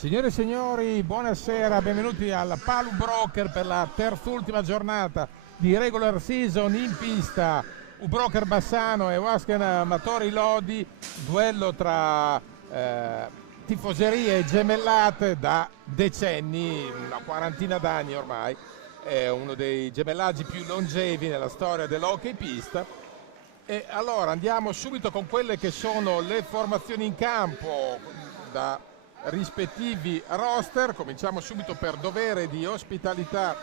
Signore e signori, buonasera, benvenuti al Palu Broker per la terzultima giornata di regular season in pista. Broker Bassano e Wasken Amatori Lodi, duello tra tifoserie gemellate da decenni, una quarantina d'anni ormai. È uno dei gemellaggi più longevi nella storia dell'hockey pista. E allora andiamo subito con quelle che sono le formazioni in campo da rispettivi roster. Cominciamo subito per dovere di ospitalità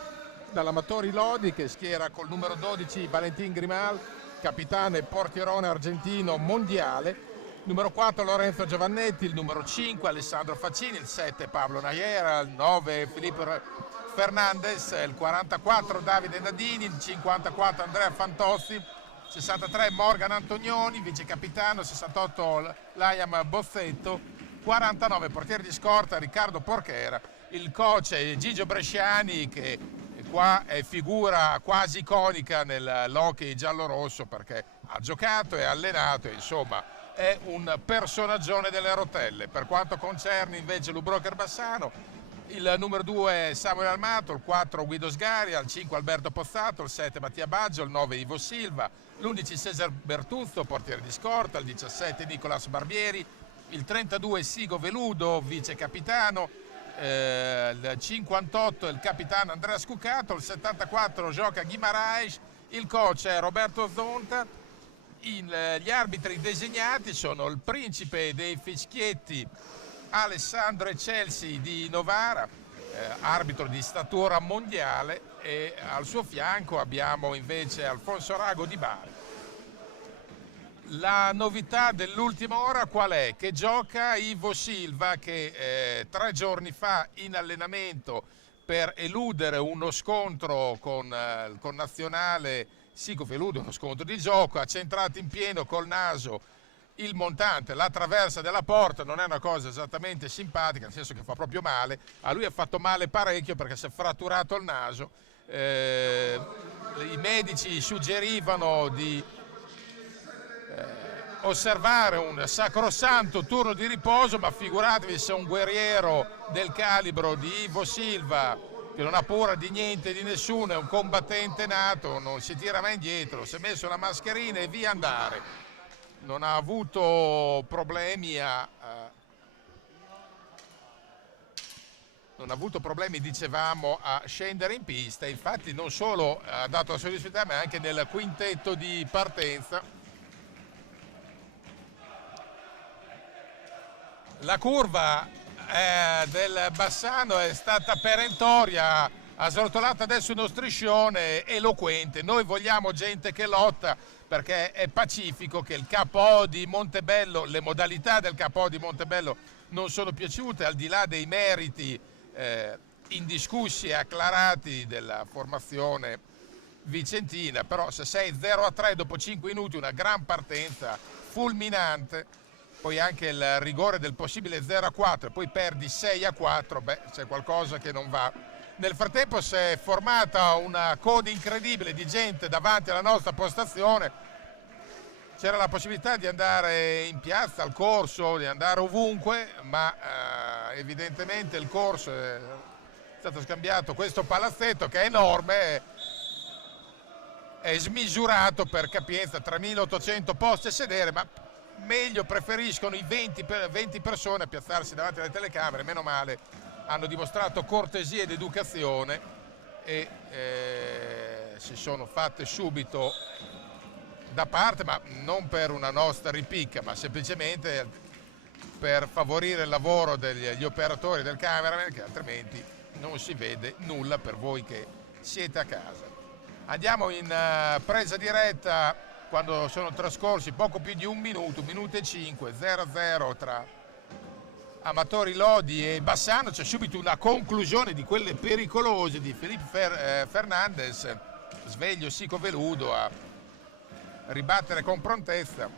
dall'Amatori Lodi, che schiera col numero 12 Valentin Grimal, capitano e portierone argentino mondiale, numero 4 Lorenzo Giovannetti, il numero 5 Alessandro Faccini, il 7 Pablo Naiera, il 9 Filippo Fernandez, il 44 Davide Nadini, il 54 Andrea Fantozzi, 63 Morgan Antonioni, vice capitano, 68 Liam Bozzetto, 49 portiere di scorta Riccardo Porchera, il coach è Gigio Bresciani, che qua è figura quasi iconica nell'hockey giallo-rosso perché ha giocato e allenato, insomma è un personaggione delle rotelle. Per quanto concerne invece l'Ubroker Bassano, il numero 2 è Samuel Almato, il 4 Guido Sgaria, il 5 Alberto Pozzato, il 7 Mattia Baggio, il 9 Ivo Silva, l'11 Cesar Bertuzzo, portiere di scorta, il 17 Nicolas Barbieri, il 32 Sigo Veludo, vice capitano, il 58 il capitano Andrea Scucato, il 74 gioca Guimaraes, il coach è Roberto Zonta. Gli arbitri designati sono il principe dei fischietti Alessandro Eccelsi di Novara, arbitro di statura mondiale, e al suo fianco abbiamo invece Alfonso Rago di Bari. La novità dell'ultima ora qual è? Che gioca Ivo Silva, che 3 giorni fa in allenamento per eludere uno scontro con il connazionale Sigo Veludo, uno scontro di gioco, ha centrato in pieno col naso il montante, la traversa della porta. Non è una cosa esattamente simpatica, nel senso che fa proprio male. A lui ha fatto male parecchio perché si è fratturato il naso. I medici suggerivano di osservare un sacrosanto turno di riposo, ma figuratevi se un guerriero del calibro di Ivo Silva, che non ha paura di niente e di nessuno, è un combattente nato, non si tira mai indietro, si è messo la mascherina e via andare. Non ha avuto problemi non ha avuto problemi, dicevamo, a scendere in pista. Infatti non solo ha dato la soddisfazione, ma anche nel quintetto di partenza. La curva del Bassano è stata perentoria, ha srotolato adesso uno striscione eloquente. Noi vogliamo gente che lotta, perché è pacifico che il KO di Montebello, le modalità del KO di Montebello non sono piaciute, al di là dei meriti indiscussi e acclarati della formazione vicentina. Però se sei 0-3 dopo 5 minuti, una gran partenza fulminante, poi anche il rigore del possibile 0-4 e poi perdi 6-4, beh, c'è qualcosa che non va. Nel frattempo si è formata una coda incredibile di gente davanti alla nostra postazione. C'era la possibilità di andare in piazza, al corso, di andare ovunque, ma evidentemente il corso è stato scambiato. Questo palazzetto, che è enorme, è smisurato per capienza, 3.800 posti a sedere, ma meglio preferiscono i 20 persone a piazzarsi davanti alle telecamere. Meno male, hanno dimostrato cortesia ed educazione e si sono fatte subito da parte, ma non per una nostra ripicca, ma semplicemente per favorire il lavoro degli operatori del cameraman, che altrimenti non si vede nulla per voi che siete a casa. Andiamo in presa diretta quando sono trascorsi poco più di un minuto e 5, 0-0 tra Amatori Lodi e Bassano. C'è subito una conclusione di quelle pericolose di Filippo Fernandez, sveglio Sico Veludo a ribattere con prontezza.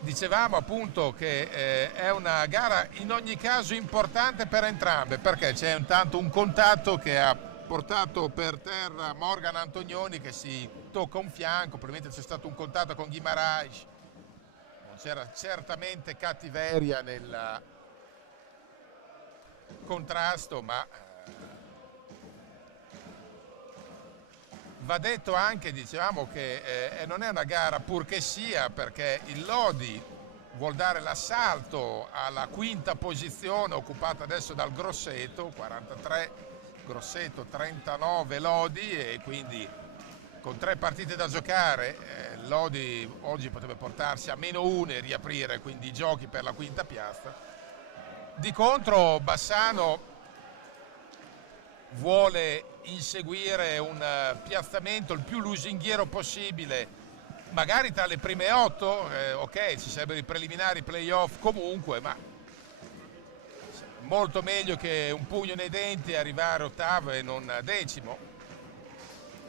Dicevamo appunto che è una gara in ogni caso importante per entrambe, perché c'è intanto un contatto che ha portato per terra Morgan Antonioni, che si tocca un fianco. Probabilmente c'è stato un contatto con Guimaraes, non c'era certamente cattiveria contrasto, ma va detto anche, diciamo, che non è una gara purché sia, perché il Lodi vuol dare l'assalto alla quinta posizione occupata adesso dal Grosseto, 43 Grosseto, 39 Lodi, e quindi con 3 partite da giocare Lodi oggi potrebbe portarsi a -1 e riaprire quindi i giochi per la quinta piazza. Di contro Bassano vuole inseguire un piazzamento il più lusinghiero possibile, magari tra le prime 8, ok, ci sarebbero i preliminari playoff comunque, ma molto meglio che un pugno nei denti e arrivare ottavo e non decimo.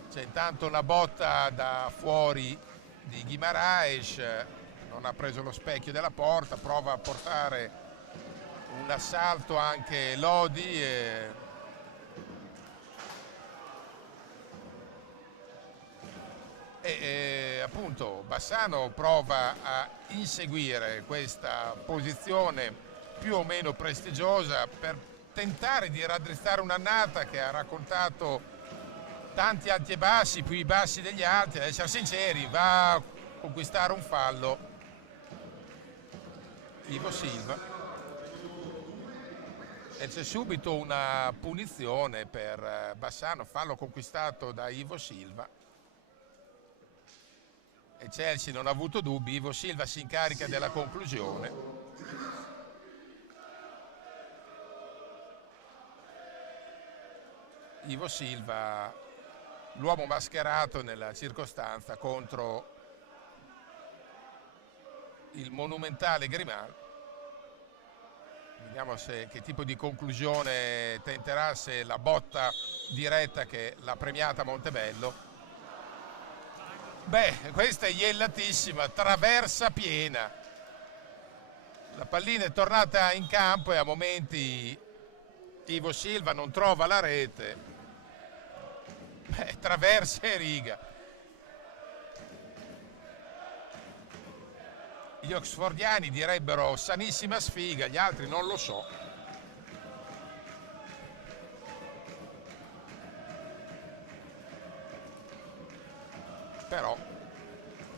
C'è intanto una botta da fuori di Guimaraes, non ha preso lo specchio della porta, prova a portare un assalto anche Lodi e appunto Bassano prova a inseguire questa posizione più o meno prestigiosa per tentare di raddrizzare un'annata che ha raccontato tanti alti e bassi, più i bassi degli alti. Ad essere sinceri, va a conquistare un fallo Ivo Silva e c'è subito una punizione per Bassano, fallo conquistato da Ivo Silva. E Chelsea non ha avuto dubbi, Ivo Silva si incarica della conclusione. Ivo Silva, l'uomo mascherato nella circostanza contro il monumentale Grimal. Vediamo che tipo di conclusione tenterà, se la botta diretta che l'ha premiata Montebello. Beh, questa è iellatissima, traversa piena. La pallina è tornata in campo e a momenti Ivo Silva non trova la rete. Beh, traversa e riga. Gli oxfordiani direbbero sanissima sfiga, gli altri non lo so. Però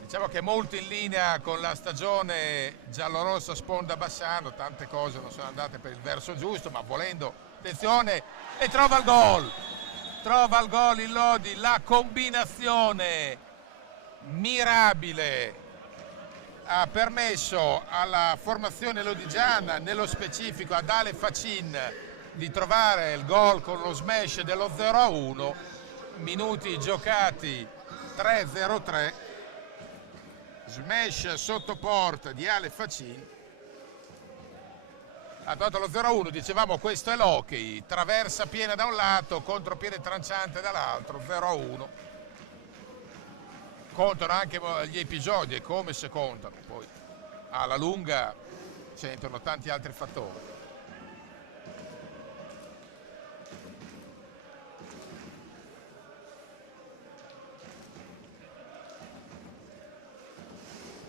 diciamo che è molto in linea con la stagione giallorossa sponda Bassano, tante cose non sono andate per il verso giusto, ma volendo, attenzione, e trova il gol il Lodi, la combinazione mirabile ha permesso alla formazione lodigiana, nello specifico ad Ale Facin, di trovare il gol con lo smash dello 0-1, minuti giocati 3-0-3, smash sotto porta di Ale Facin. Ha dato lo 0-1, dicevamo questo è l'hockey, traversa piena da un lato, contropiede tranciante dall'altro, 0-1. Contano anche gli episodi e come si contano, poi alla lunga c'entrano tanti altri fattori.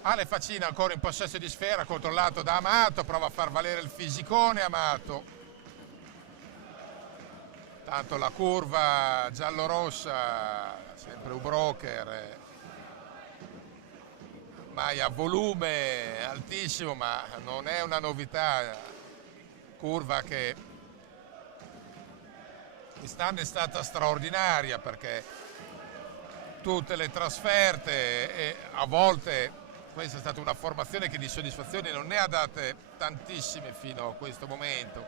Ale Facina ancora in possesso di sfera, controllato da Amato, prova a far valere il fisicone Amato. Tanto la curva giallorossa, sempre un broker, mai a volume altissimo, ma non è una novità. Curva che quest'anno è stata straordinaria perché tutte le trasferte e a volte questa è stata una formazione che di soddisfazioni non ne ha date tantissime fino a questo momento,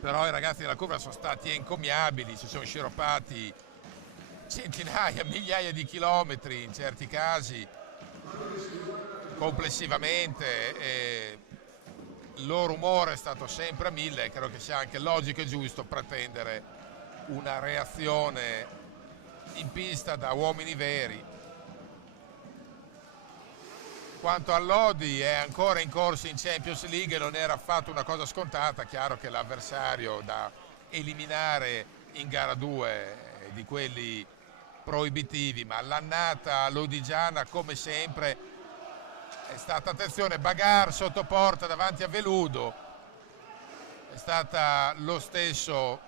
però i ragazzi della curva sono stati encomiabili, si sono sciropati centinaia, migliaia di chilometri in certi casi complessivamente e il loro umore è stato sempre a 1000 e credo che sia anche logico e giusto pretendere una reazione in pista da uomini veri. Quanto al Lodi è ancora in corsa in Champions League e non era affatto una cosa scontata, chiaro che l'avversario da eliminare in gara 2 è di quelli proibitivi, ma l'annata lodigiana come sempre è stata, attenzione, bagarre sotto porta davanti a Veludo, è stata lo stesso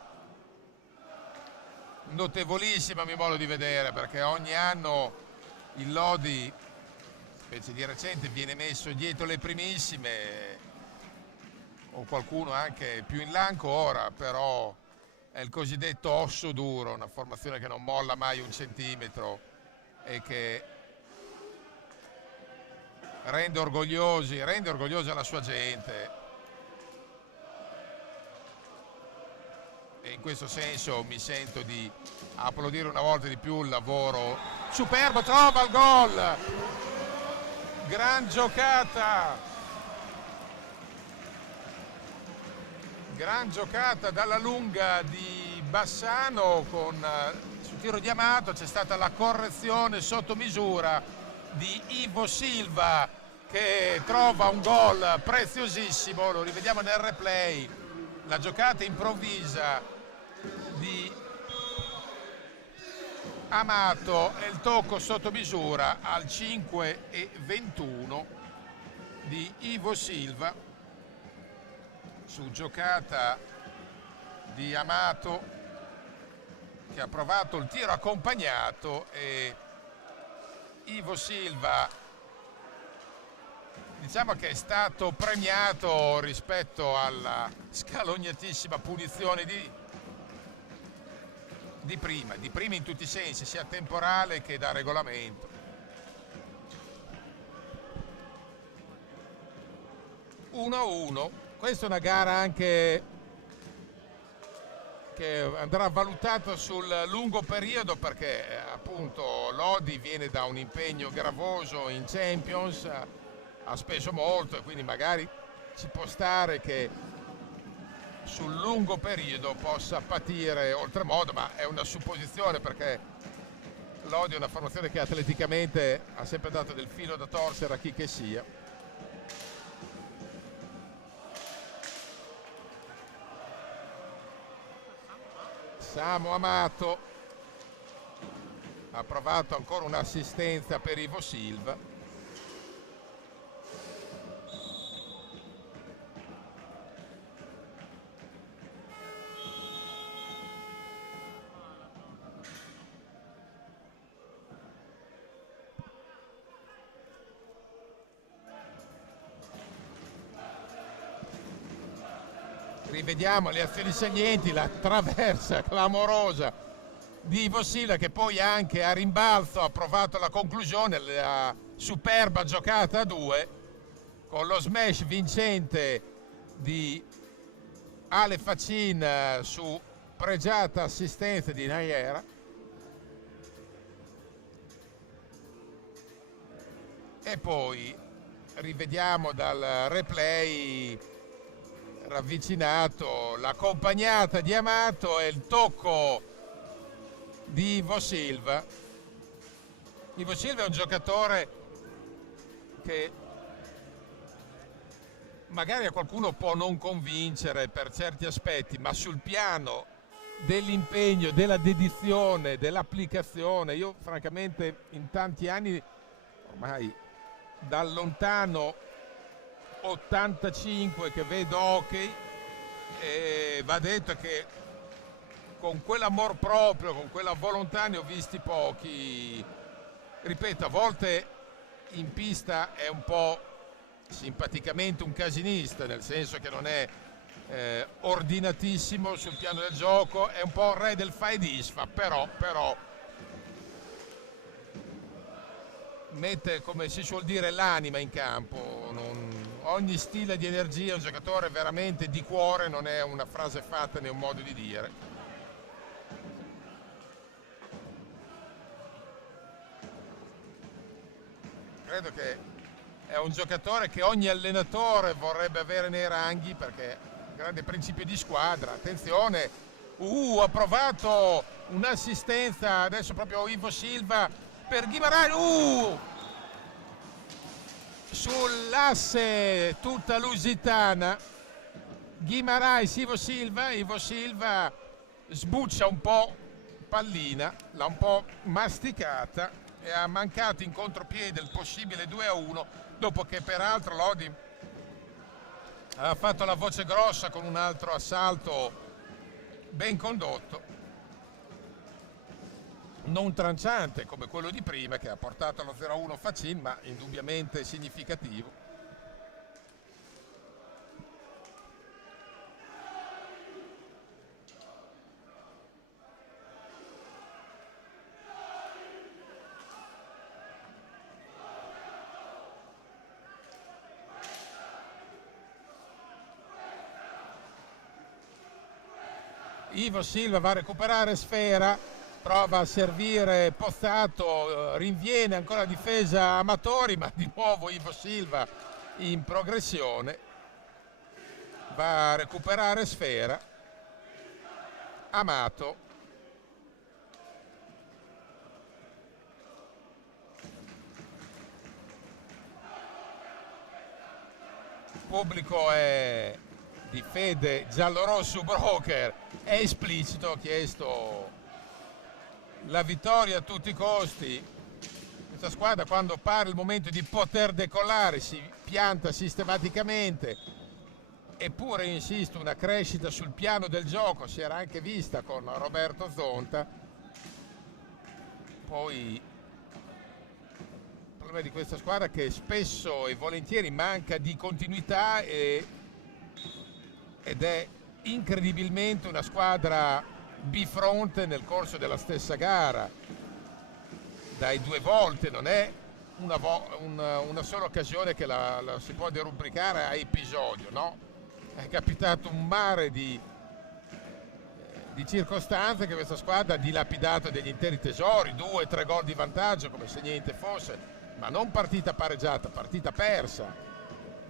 notevolissima a mio modo di vedere, perché ogni anno il Lodi, specie di recente, viene messo dietro le primissime, o qualcuno anche più in là ancora, però è il cosiddetto osso duro, una formazione che non molla mai un centimetro e che rende orgogliosa la sua gente. E in questo senso mi sento di applaudire una volta di più il lavoro superbo. Trova il gol, gran giocata dalla lunga di Bassano sul tiro di Amato. C'è stata la correzione sotto misura di Ivo Silva, che trova un gol preziosissimo. Lo rivediamo nel replay, la giocata improvvisa di Amato e il tocco sotto misura al 5:21 di Ivo Silva su giocata di Amato, che ha provato il tiro accompagnato, e Ivo Silva, diciamo che è stato premiato rispetto alla scalognatissima punizione di prima in tutti i sensi, sia temporale che da regolamento. (1-1). Questa è una gara anche che andrà valutata sul lungo periodo, perché appunto Lodi viene da un impegno gravoso in Champions, ha speso molto e quindi magari ci può stare che sul lungo periodo possa patire oltremodo, ma è una supposizione, perché Lodi è una formazione che atleticamente ha sempre dato del filo da torcere a chi che sia. Samu Amato ha provato ancora un'assistenza per Ivo Silva. Rivediamo le azioni segnenti, la traversa clamorosa di Ivo Silva, che poi anche a rimbalzo ha provato la conclusione, la superba giocata a due con lo smash vincente di Ale Facin su pregiata assistenza di Nayera. E poi rivediamo dal replay ravvicinato l'accompagnata di Amato e il tocco di Ivo Silva. Ivo Silva è un giocatore che magari a qualcuno può non convincere per certi aspetti, ma sul piano dell'impegno, della dedizione, dell'applicazione, io francamente in tanti anni, ormai dal lontano 85 che vedo hockey, e va detto che con quell'amor proprio, con quella volontà ne ho visti pochi. Ripeto, a volte in pista è un po' simpaticamente un casinista, nel senso che non è ordinatissimo sul piano del gioco, è un po' il re del fai disfa, però mette, come si suol dire, l'anima in campo. Ogni stile di energia è un giocatore veramente di cuore, non è una frase fatta né un modo di dire. Credo che è un giocatore che ogni allenatore vorrebbe avere nei ranghi, perché grande principio di squadra. Attenzione, ha provato un'assistenza adesso proprio Ivo Silva per Guimarães, sull'asse tutta lusitana. Guimarães, Ivo Silva sbuccia un po' pallina, l'ha un po' masticata e ha mancato in contropiede il possibile 2-1, dopo che peraltro Lodi aveva fatto la voce grossa con un altro assalto ben condotto, non tranciante come quello di prima che ha portato allo 0-1 Facin, ma indubbiamente significativo. Ivo Silva va a recuperare sfera, prova a servire Pozzato, rinviene ancora la difesa Amatori, ma di nuovo Ivo Silva in progressione, va a recuperare sfera, Amato, il pubblico è di fede giallorosso broker, è esplicito, ha chiesto la vittoria a tutti i costi. Questa squadra, quando pare il momento di poter decollare, si pianta sistematicamente, eppure insisto, una crescita sul piano del gioco si era anche vista con Roberto Zonta. Poi il problema di questa squadra è che spesso e volentieri manca di continuità ed è incredibilmente una squadra bifronte nel corso della stessa gara, dai 2 volte, non è una sola occasione che la si può derubricare a episodio, no? È capitato un mare di circostanze che questa squadra ha dilapidato degli interi tesori, 2-3 gol di vantaggio come se niente fosse, ma non partita pareggiata, partita persa.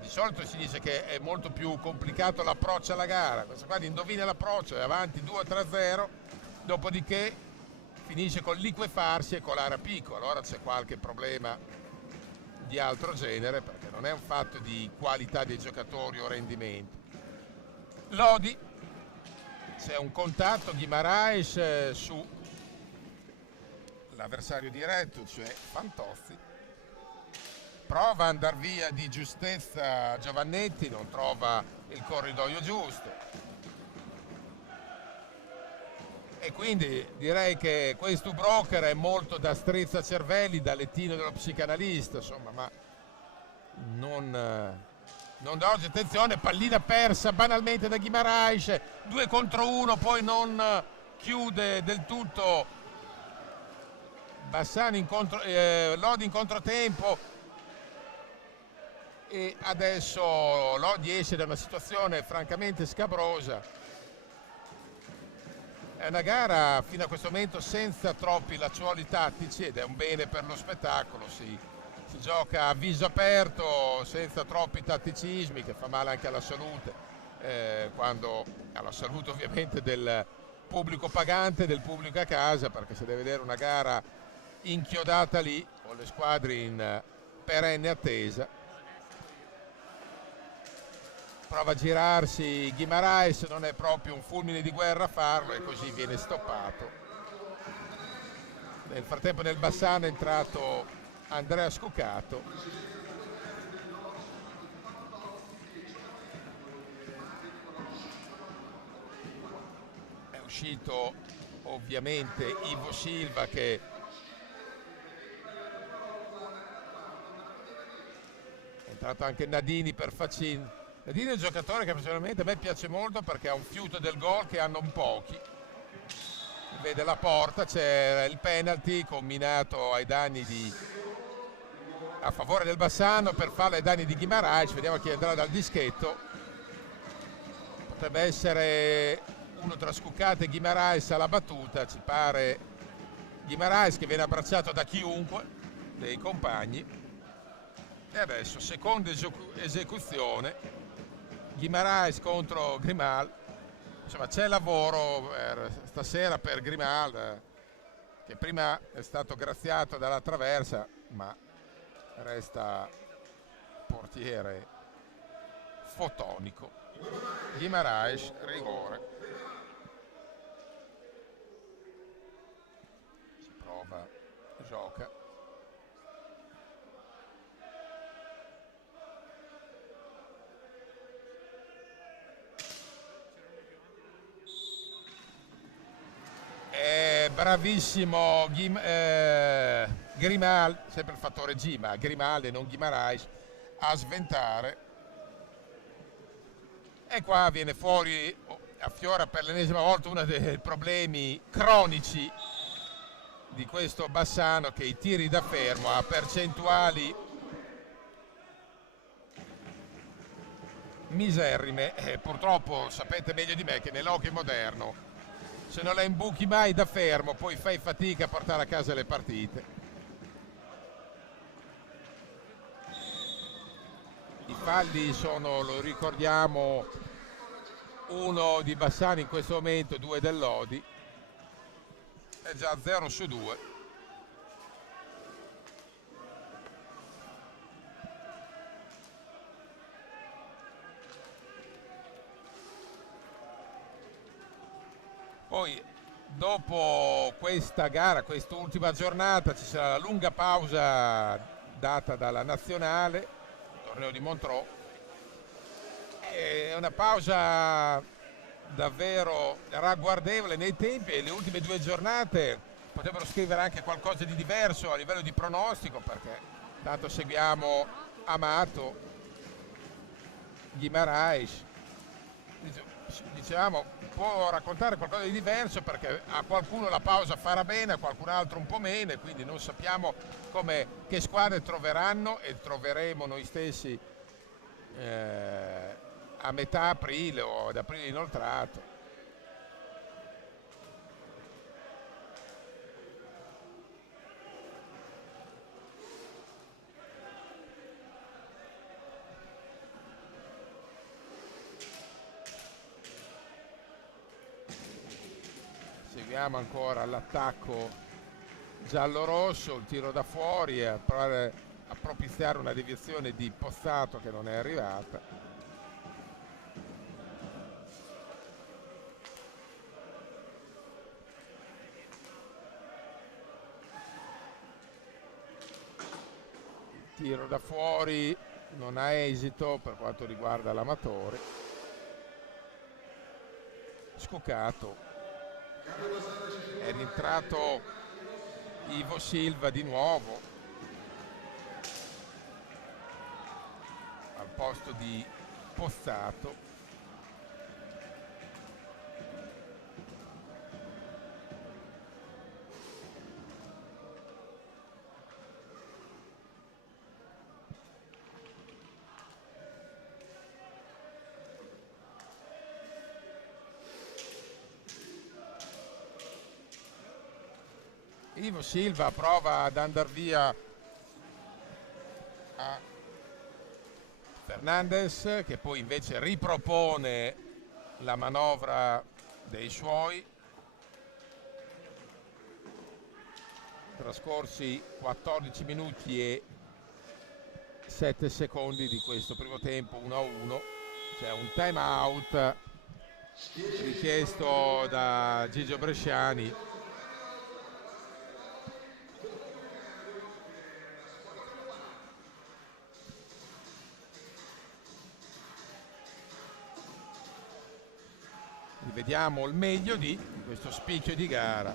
Di solito si dice che è molto più complicato l'approccio alla gara, questa squadra indovina l'approccio, è avanti 2-3-0, dopodiché finisce col liquefarsi e colare a picco. Allora c'è qualche problema di altro genere, perché non è un fatto di qualità dei giocatori o rendimento. Lodi, c'è un contatto Guimaraes su l'avversario diretto, cioè Fantozzi, prova ad andare via di giustezza Giovannetti, non trova il corridoio giusto, e quindi direi che questo broker è molto da strizzacervelli, da lettino dello psicanalista, insomma, ma non da oggi. Attenzione, pallina persa banalmente da Guimaraes, 2 contro 1, poi non chiude del tutto Bassani, Lodi in controtempo, e adesso Lodi esce da una situazione francamente scabrosa. È una gara fino a questo momento senza troppi lacciuoli tattici ed è un bene per lo spettacolo, si gioca a viso aperto, senza troppi tatticismi, che fa male anche alla salute, alla salute ovviamente del pubblico pagante, del pubblico a casa, perché se deve vedere una gara inchiodata lì, con le squadre in perenne attesa. Prova a girarsi Guimaraes, non è proprio un fulmine di guerra a farlo e così viene stoppato. Nel frattempo nel Bassano è entrato Andrea Scucato. È uscito ovviamente Ivo Silva, che è entrato anche Nadini per Facin. Nadini è un giocatore che personalmente a me piace molto perché ha un fiuto del gol che hanno un pochi. Vede la porta, c'è il penalty combinato a favore del Bassano per farlo ai danni di Guimaraes. Vediamo chi andrà dal dischetto. Potrebbe essere uno tra Scuccate e Guimaraes alla battuta, ci pare Guimaraes, che viene abbracciato da chiunque dei compagni. E adesso seconda esecuzione, Guimaraes contro Grimal. Insomma, c'è lavoro stasera per Grimal, che prima è stato graziato dalla traversa, ma resta portiere fotonico. Guimaraes, rigore. Si prova, gioca. bravissimo Grimaldi, sempre il fattore G, ma Grimaldi e non Guimarães, a sventare. E qua viene fuori, affiora per l'ennesima volta uno dei problemi cronici di questo Bassano, che i tiri da fermo a percentuali miserrime. Purtroppo sapete meglio di me che nell'hockey moderno, se non la imbuchi mai da fermo, poi fai fatica a portare a casa le partite. I falli sono, lo ricordiamo, uno di Bassano in questo momento, 2 del Lodi. È già 0-2. Poi dopo questa gara, quest'ultima giornata, ci sarà la lunga pausa data dalla nazionale, torneo di Montreux. È una pausa davvero ragguardevole nei tempi, e le ultime 2 giornate potrebbero scrivere anche qualcosa di diverso a livello di pronostico, perché tanto seguiamo Amato, Guimarães. Dicevamo, può raccontare qualcosa di diverso, perché a qualcuno la pausa farà bene, a qualcun altro un po' meno, e quindi non sappiamo che squadre troveranno e troveremo noi stessi a metà aprile o ad aprile inoltrato. Seguiamo ancora l'attacco giallo-rosso, il tiro da fuori a provare a propiziare una deviazione di Pozzato che non è arrivata. Il tiro da fuori non ha esito per quanto riguarda l'Amatore. Scucato. È rientrato Ivo Silva di nuovo al posto di Pozzato. Ivo Silva prova ad andare via a Fernandez, che poi invece ripropone la manovra dei suoi. Trascorsi 14 minuti e 7 secondi di questo primo tempo, 1-1. C'è un time out richiesto da Gigio Bresciani. Vediamo il meglio di questo spicchio di gara.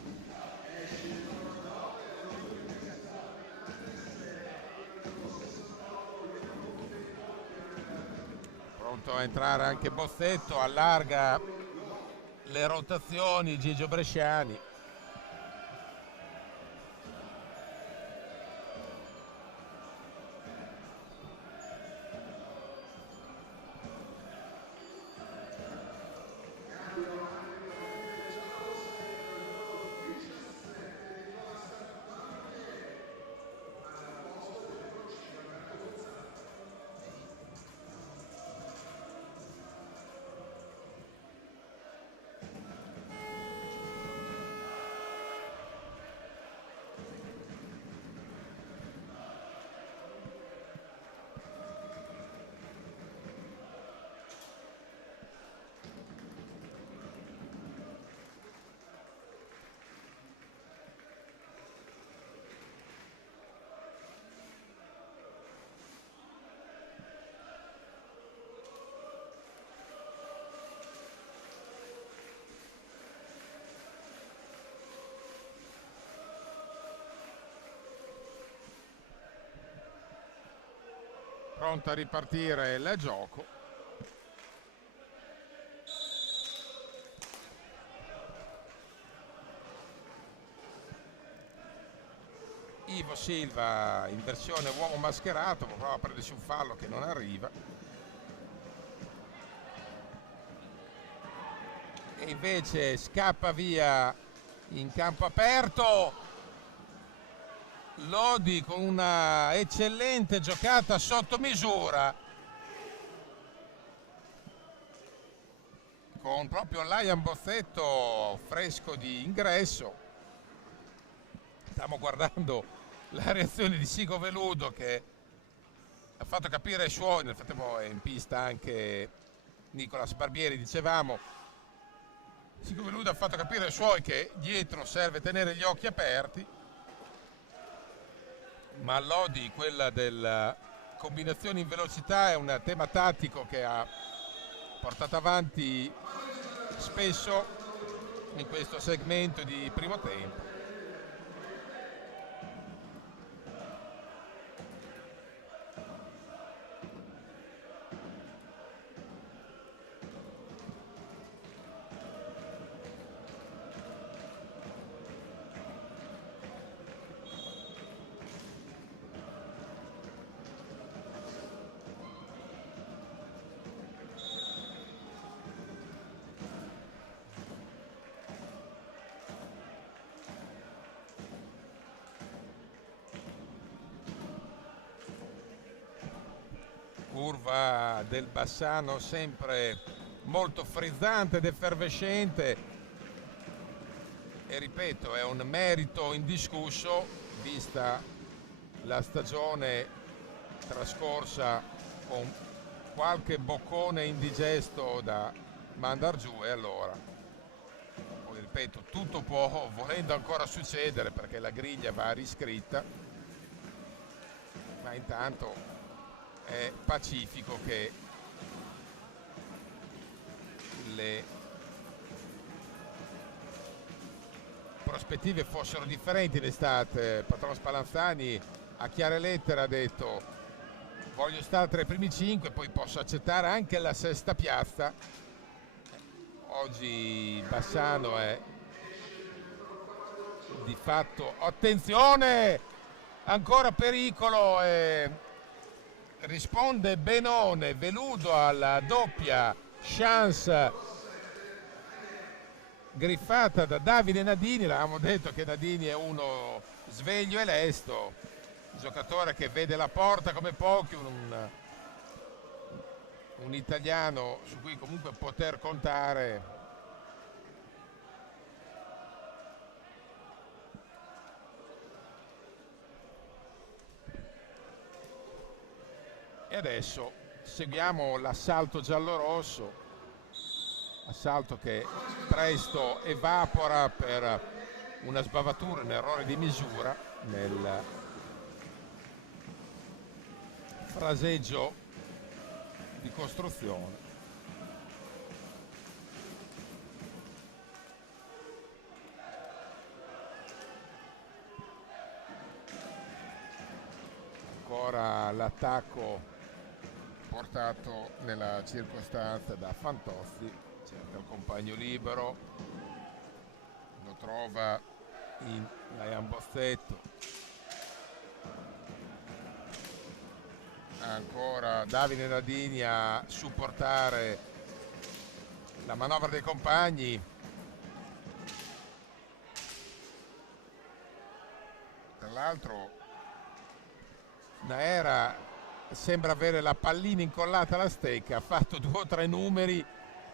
Pronto a entrare anche Bozzetto, allarga le rotazioni Gigio Bresciani. pronto a ripartire il gioco. Ivo Silva in versione uomo mascherato, prova a prendersi un fallo che non arriva. E invece scappa via in campo aperto Lodi con una eccellente giocata sotto misura, con proprio Liam Bozzetto fresco di ingresso. Stiamo guardando la reazione di Sigo Veludo, che ha fatto capire ai suoi, nel frattempo è in pista anche Nicolas Barbieri, dicevamo. Sigo Veludo ha fatto capire ai suoi che dietro serve tenere gli occhi aperti, ma Lodi, quella della combinazione in velocità, è un tema tattico che ha portato avanti spesso in questo segmento di primo tempo. Curva del Bassano sempre molto frizzante ed effervescente, e ripeto, è un merito indiscusso vista la stagione trascorsa, con qualche boccone indigesto da mandar giù. E allora, poi ripeto, tutto può volendo ancora succedere perché la griglia va riscritta, ma intanto è pacifico che le prospettive fossero differenti in estate. Patrono Spallanzani a chiare lettere ha detto: voglio stare tra i primi 5, poi posso accettare anche la sesta piazza. Oggi Bassano è di fatto, attenzione, ancora pericolo, risponde benone Veludo alla doppia chance griffata da Davide Nadini. L'avevamo detto che Nadini è uno sveglio e lesto, un giocatore che vede la porta come pochi, un italiano su cui comunque poter contare. E adesso seguiamo l'assalto giallorosso, assalto che presto evapora per una sbavatura, un errore di misura nel fraseggio di costruzione. Ancora l'attacco portato nella circostanza da Fantozzi, cerca il compagno libero, lo trova in Liam Bozzetto, ancora Davide Nadini a supportare la manovra dei compagni. Tra l'altro Naera sembra avere la pallina incollata alla stecca, ha fatto 2 o 3 numeri,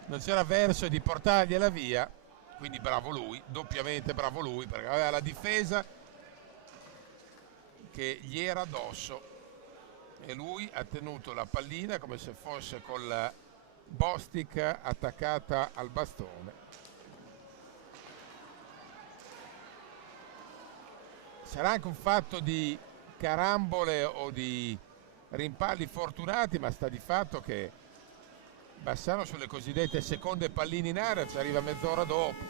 non c'era verso di portargliela via, quindi bravo lui, doppiamente bravo lui, perché aveva la difesa che gli era addosso e lui ha tenuto la pallina come se fosse col Bostic attaccata al bastone. Sarà anche un fatto di carambole o di rimpalli fortunati, ma sta di fatto che Bassano sulle cosiddette seconde palline in area ci arriva mezz'ora dopo,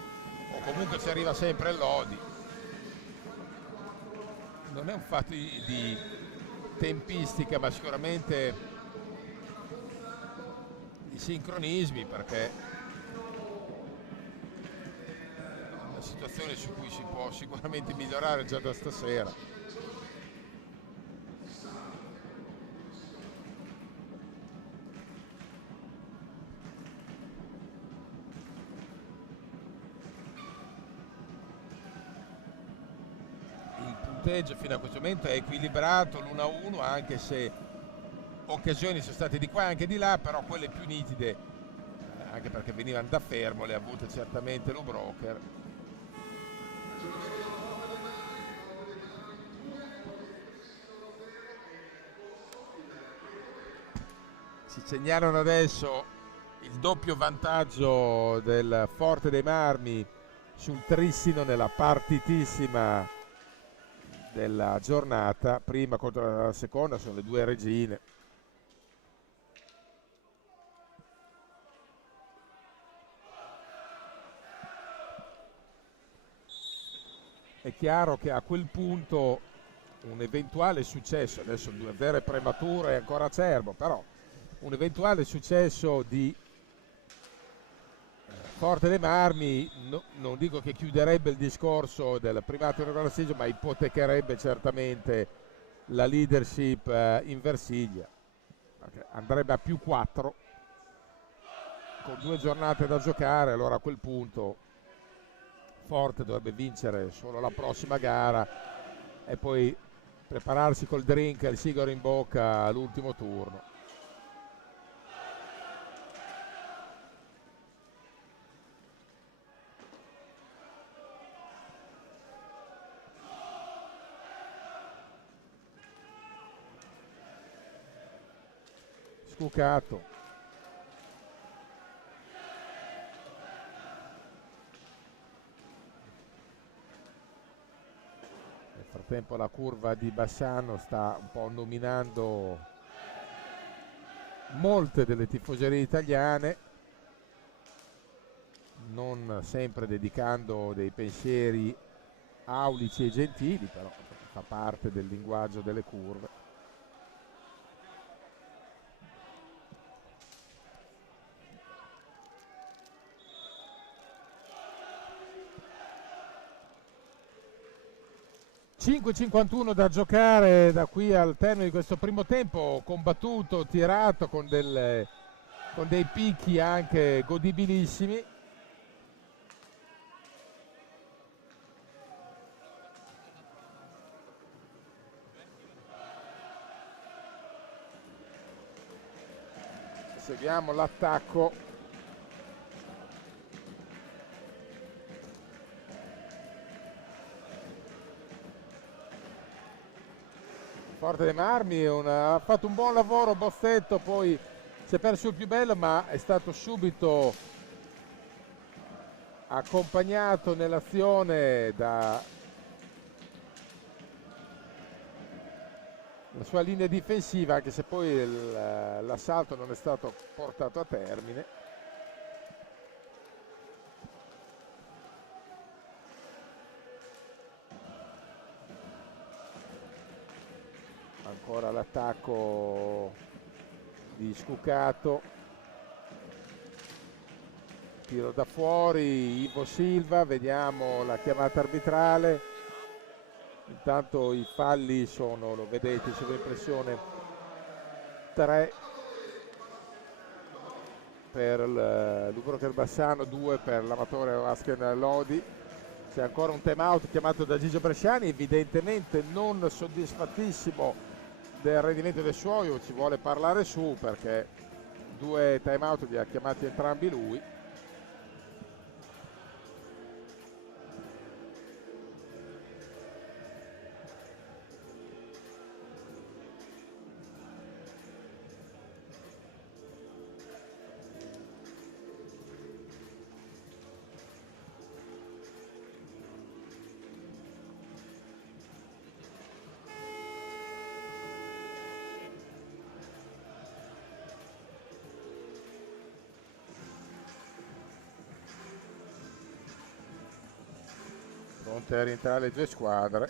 o comunque ci arriva sempre Lodi. Non è un fatto di tempistica, ma sicuramente i sincronismi, perché è una situazione su cui si può sicuramente migliorare già da stasera. Il punteggio fino a questo momento è equilibrato, l'1-1, anche se occasioni sono state di qua e anche di là, però quelle più nitide, anche perché venivano da fermo, le ha avute certamente lo Broker. Si segnalano adesso il doppio vantaggio del Forte dei Marmi sul Trissino nella partitissima della giornata, prima contro la seconda, sono le due regine. È chiaro che a quel punto un eventuale successo, adesso il 2-0 è prematuro e ancora acerbo, però un eventuale successo di Forte dei Marmi, non dico che chiuderebbe il discorso del primato regolare season, ma ipotecherebbe certamente la leadership in Versiglia, perché andrebbe a più 4 con 2 giornate da giocare. Allora a quel punto Forte dovrebbe vincere solo la prossima gara e poi prepararsi col drink e il sigaro in bocca all'ultimo turno. Scucato. Nel frattempo la curva di Bassano sta un po' nominando molte delle tifoserie italiane, non sempre dedicando dei pensieri aulici e gentili, però fa parte del linguaggio delle curve. (5:51) da giocare da qui al termine di questo primo tempo, combattuto, tirato con dei picchi anche godibilissimi. Seguiamo l'attacco. Forte dei Marmi ha fatto un buon lavoro Bossetto, poi si è perso il più bello, ma è stato subito accompagnato nell'azione dalla sua linea difensiva, anche se poi l'assalto non è stato portato a termine. Ancora l'attacco di Scucato, tiro da fuori, Ivo Silva, vediamo la chiamata arbitrale. Intanto i falli sono, lo vedete in sovraimpressione, 3 per l'Ubroker Bassano, 2 per l'amatore Wasken Lodi. C'è ancora un time out chiamato da Gigio Bresciani, evidentemente non soddisfattissimo del rendimento del suo, ci vuole parlare su perché 2 time out li ha chiamati entrambi lui. Pronte a rientrare le due squadre.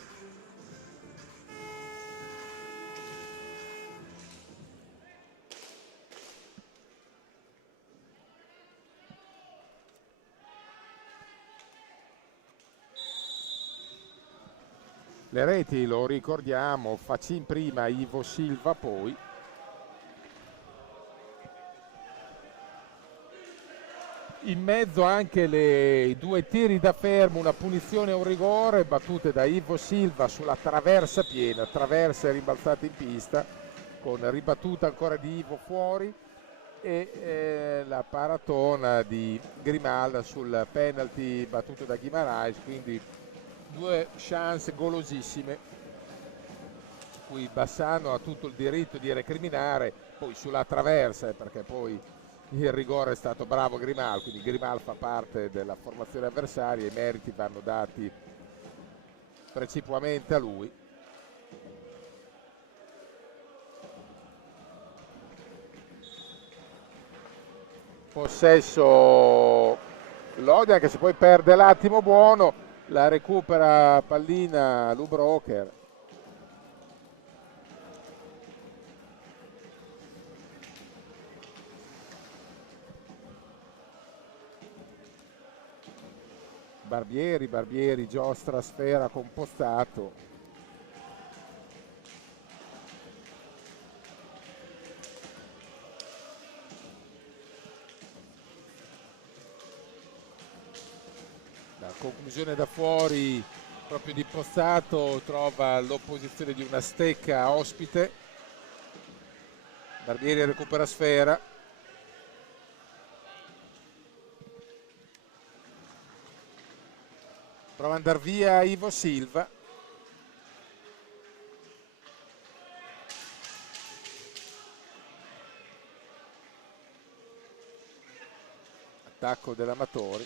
Le reti, lo ricordiamo, Facin prima, Ivo Silva poi. In mezzo anche i due tiri da fermo, una punizione e un rigore battute da Ivo Silva sulla traversa piena, traversa rimbalzata in pista, con ribattuta ancora di Ivo fuori, e la paratona di Grimalda sul penalty battuto da Guimarães, quindi due chance golosissime cui Bassano ha tutto il diritto di recriminare, poi sulla traversa, perché poi il rigore è stato bravo Grimal, quindi Grimal fa parte della formazione avversaria, i meriti vanno dati precipuamente a lui. Possesso Lodi, anche se poi perde l'attimo buono, la recupera pallina Lu Broker. Barbieri, giostra sfera con Postato. La conclusione da fuori proprio di Postato trova l'opposizione di una stecca ospite. Barbieri recupera sfera. Prova ad andare via Ivo Silva. Attacco dell'Amatori.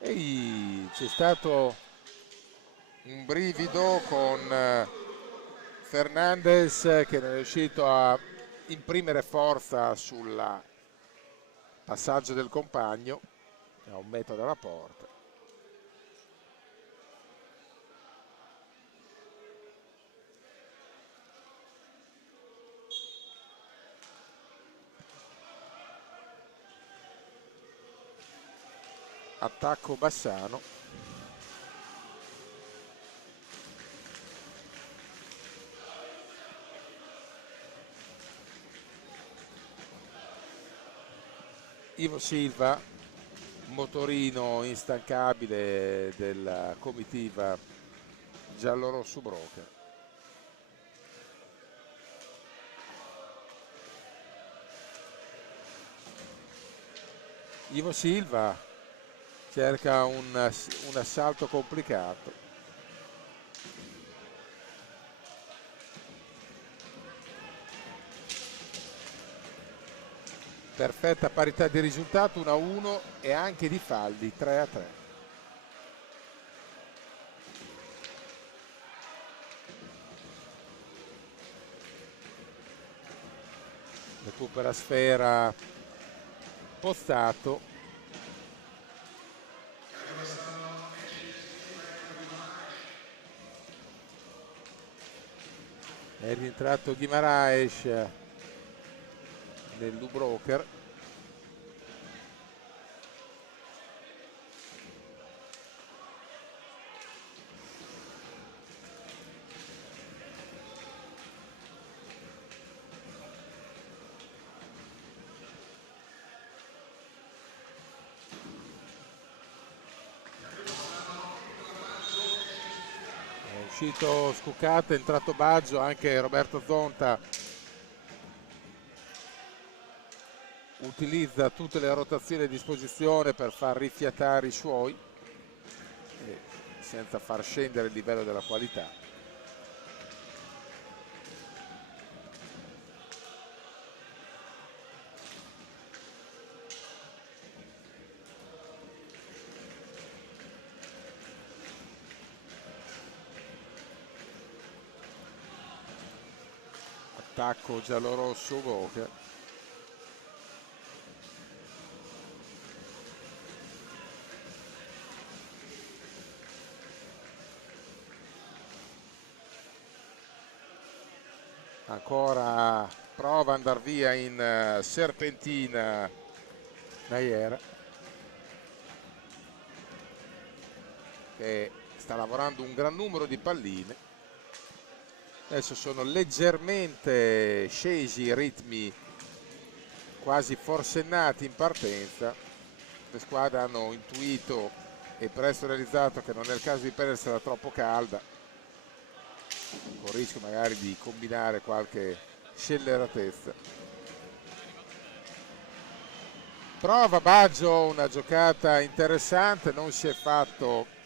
E c'è stato un brivido con Fernandez che non è riuscito a imprimere forza sul passaggio del compagno a 1 metro dalla porta. Attacco Bassano. Ivo Silva, motorino instancabile della comitiva giallorosso Broker. Ivo Silva cerca un assalto complicato. Perfetta parità di risultato, 1-1 e anche di falli, 3-3. Recupera sfera Postato. È rientrato Guimarães nel Lu Broker. È uscito Scuccato, è entrato Baggio, anche Roberto Zonta utilizza tutte le rotazioni a disposizione per far rifiatare i suoi senza far scendere il livello della qualità. Attacco giallorosso Broker. Ancora prova ad andare via in serpentina Nayer, che sta lavorando un gran numero di palline. Adesso sono leggermente scesi i ritmi, quasi forsennati in partenza. Le squadre hanno intuito e presto realizzato che non è il caso di prendersela troppo calda, con il rischio magari di combinare qualche scelleratezza. Prova Baggio una giocata interessante, non si è fatto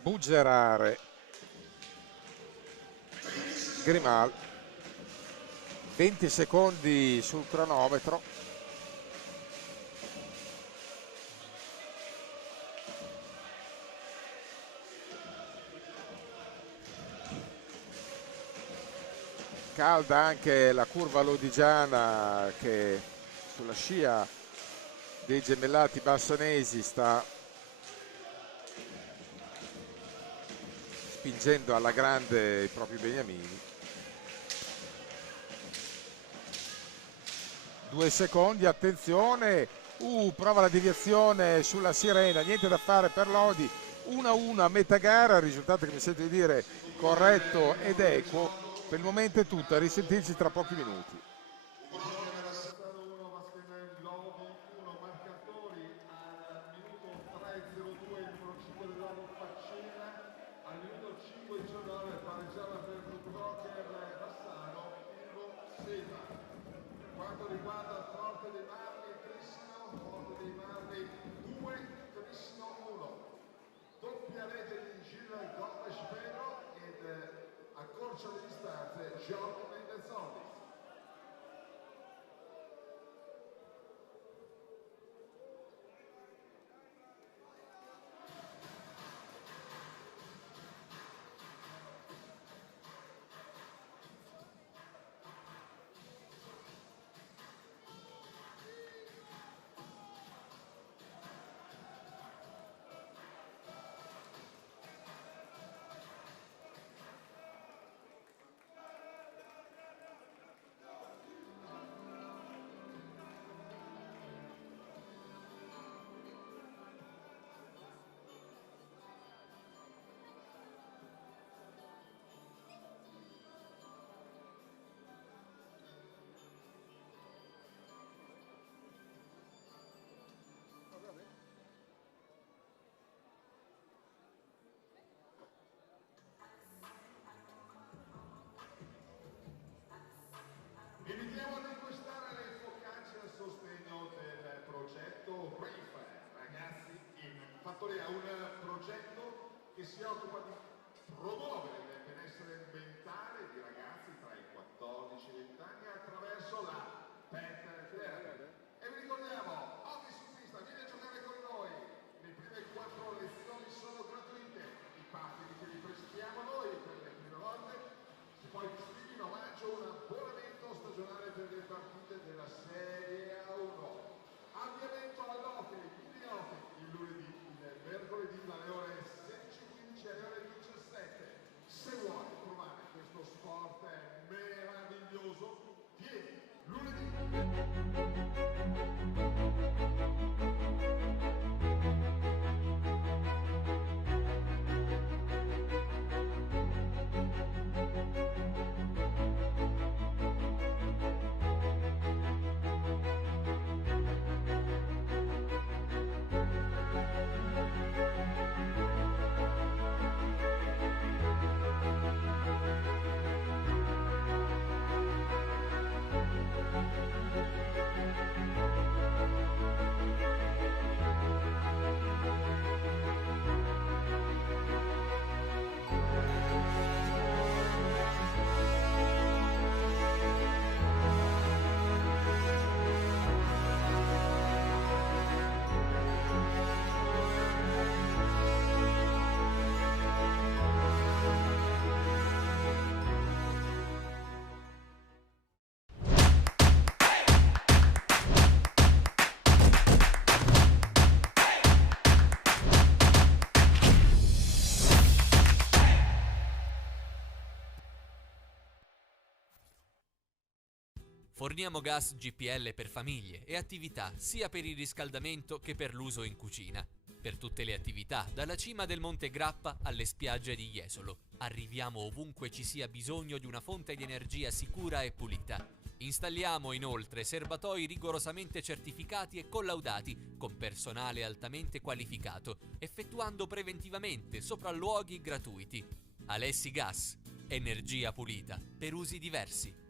buggerare Grimal. 20 secondi sul cronometro. Calda anche la curva lodigiana, che sulla scia dei gemellati bassanesi sta spingendo alla grande i propri beniamini. 2 secondi, attenzione, prova la deviazione sulla sirena, niente da fare per Lodi. 1-1 a metà gara, risultato che mi sento di dire corretto ed equo. Per il momento è tutto, a risentirci tra pochi minuti. Invitiamo ad acquistare le focacce a sostegno del progetto BRIEF, ragazzi in fattoria, un progetto che si occupa di promuovere il benessere mentale di ragazzi tra i 14 e i 20 anni attraverso la pet therapy. E vi ricordiamo, oggi su pista, vieni a giocare con noi, le prime 4 lezioni sono gratuite, i patti che vi prestiamo noi per le prime volte, si poi iscrivi in omaggio un abbonamento stagionale per le partite della Serie A1. Avviamento all'hockey, mini hockey, il lunedì, il mercoledì dalle ore 16:15 alle ore 17. Se vuoi provare questo sport meraviglioso, vieni lunedì. Forniamo gas GPL per famiglie e attività sia per il riscaldamento che per l'uso in cucina. Per tutte le attività, dalla cima del Monte Grappa alle spiagge di Jesolo. Arriviamo ovunque ci sia bisogno di una fonte di energia sicura e pulita. Installiamo inoltre serbatoi rigorosamente certificati e collaudati con personale altamente qualificato, effettuando preventivamente sopralluoghi gratuiti. Alessi Gas, energia pulita per usi diversi.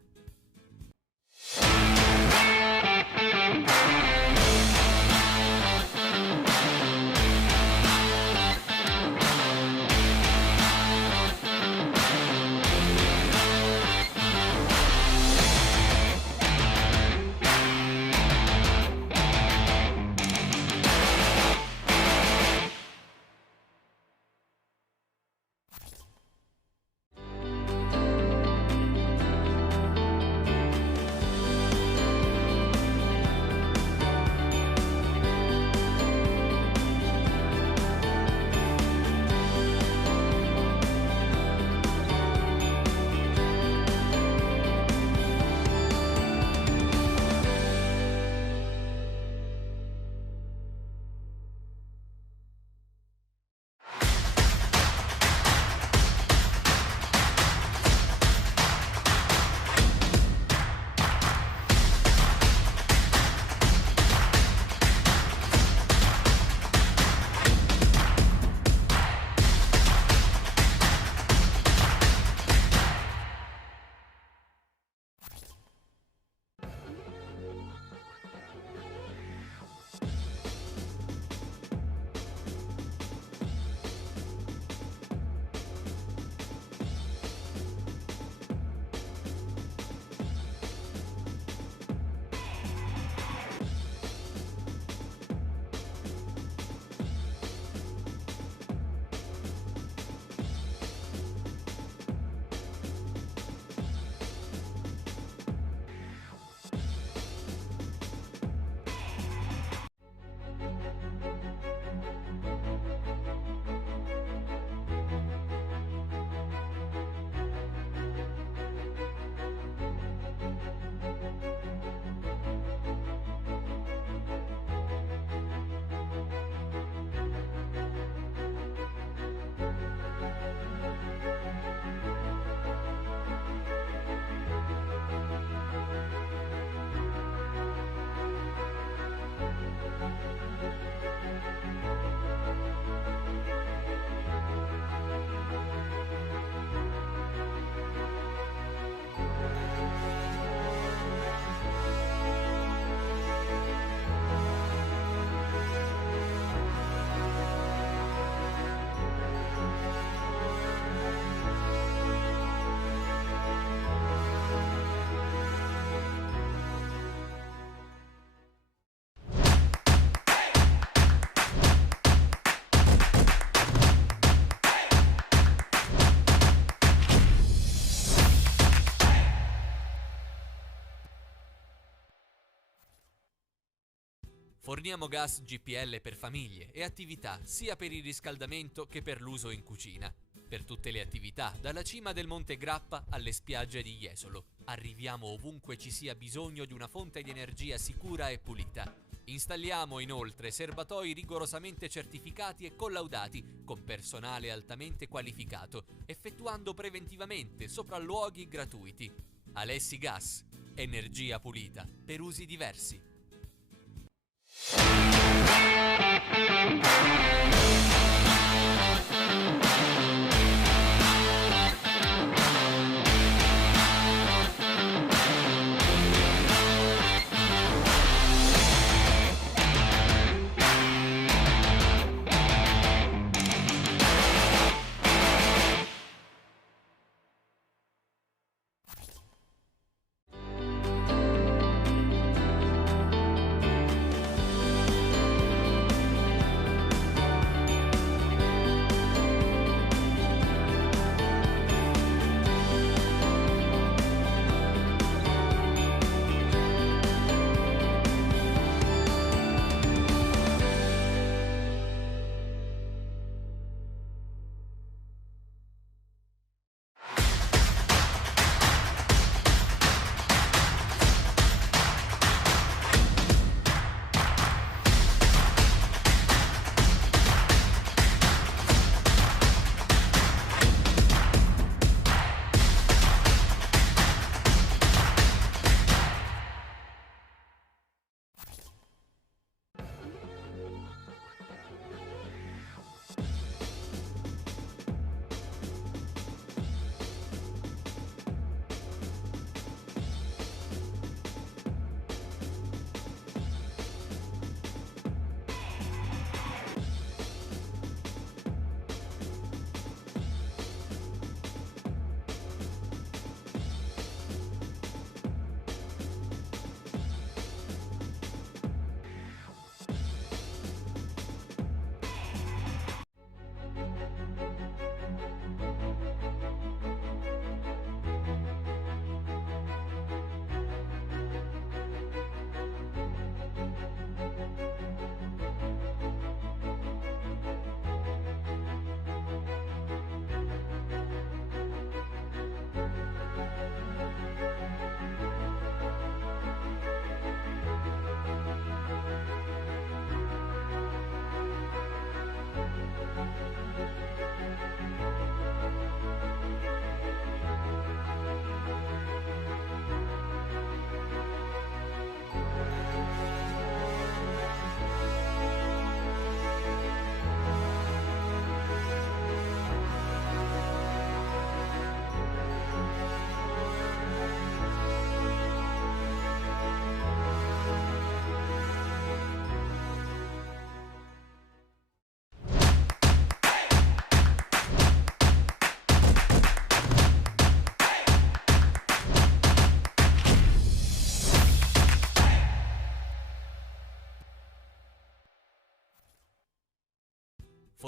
Forniamo gas GPL per famiglie e attività sia per il riscaldamento che per l'uso in cucina. Per tutte le attività, dalla cima del Monte Grappa alle spiagge di Jesolo. Arriviamo ovunque ci sia bisogno di una fonte di energia sicura e pulita. Installiamo inoltre serbatoi rigorosamente certificati e collaudati con personale altamente qualificato, effettuando preventivamente sopralluoghi gratuiti. Alessi Gas, energia pulita per usi diversi.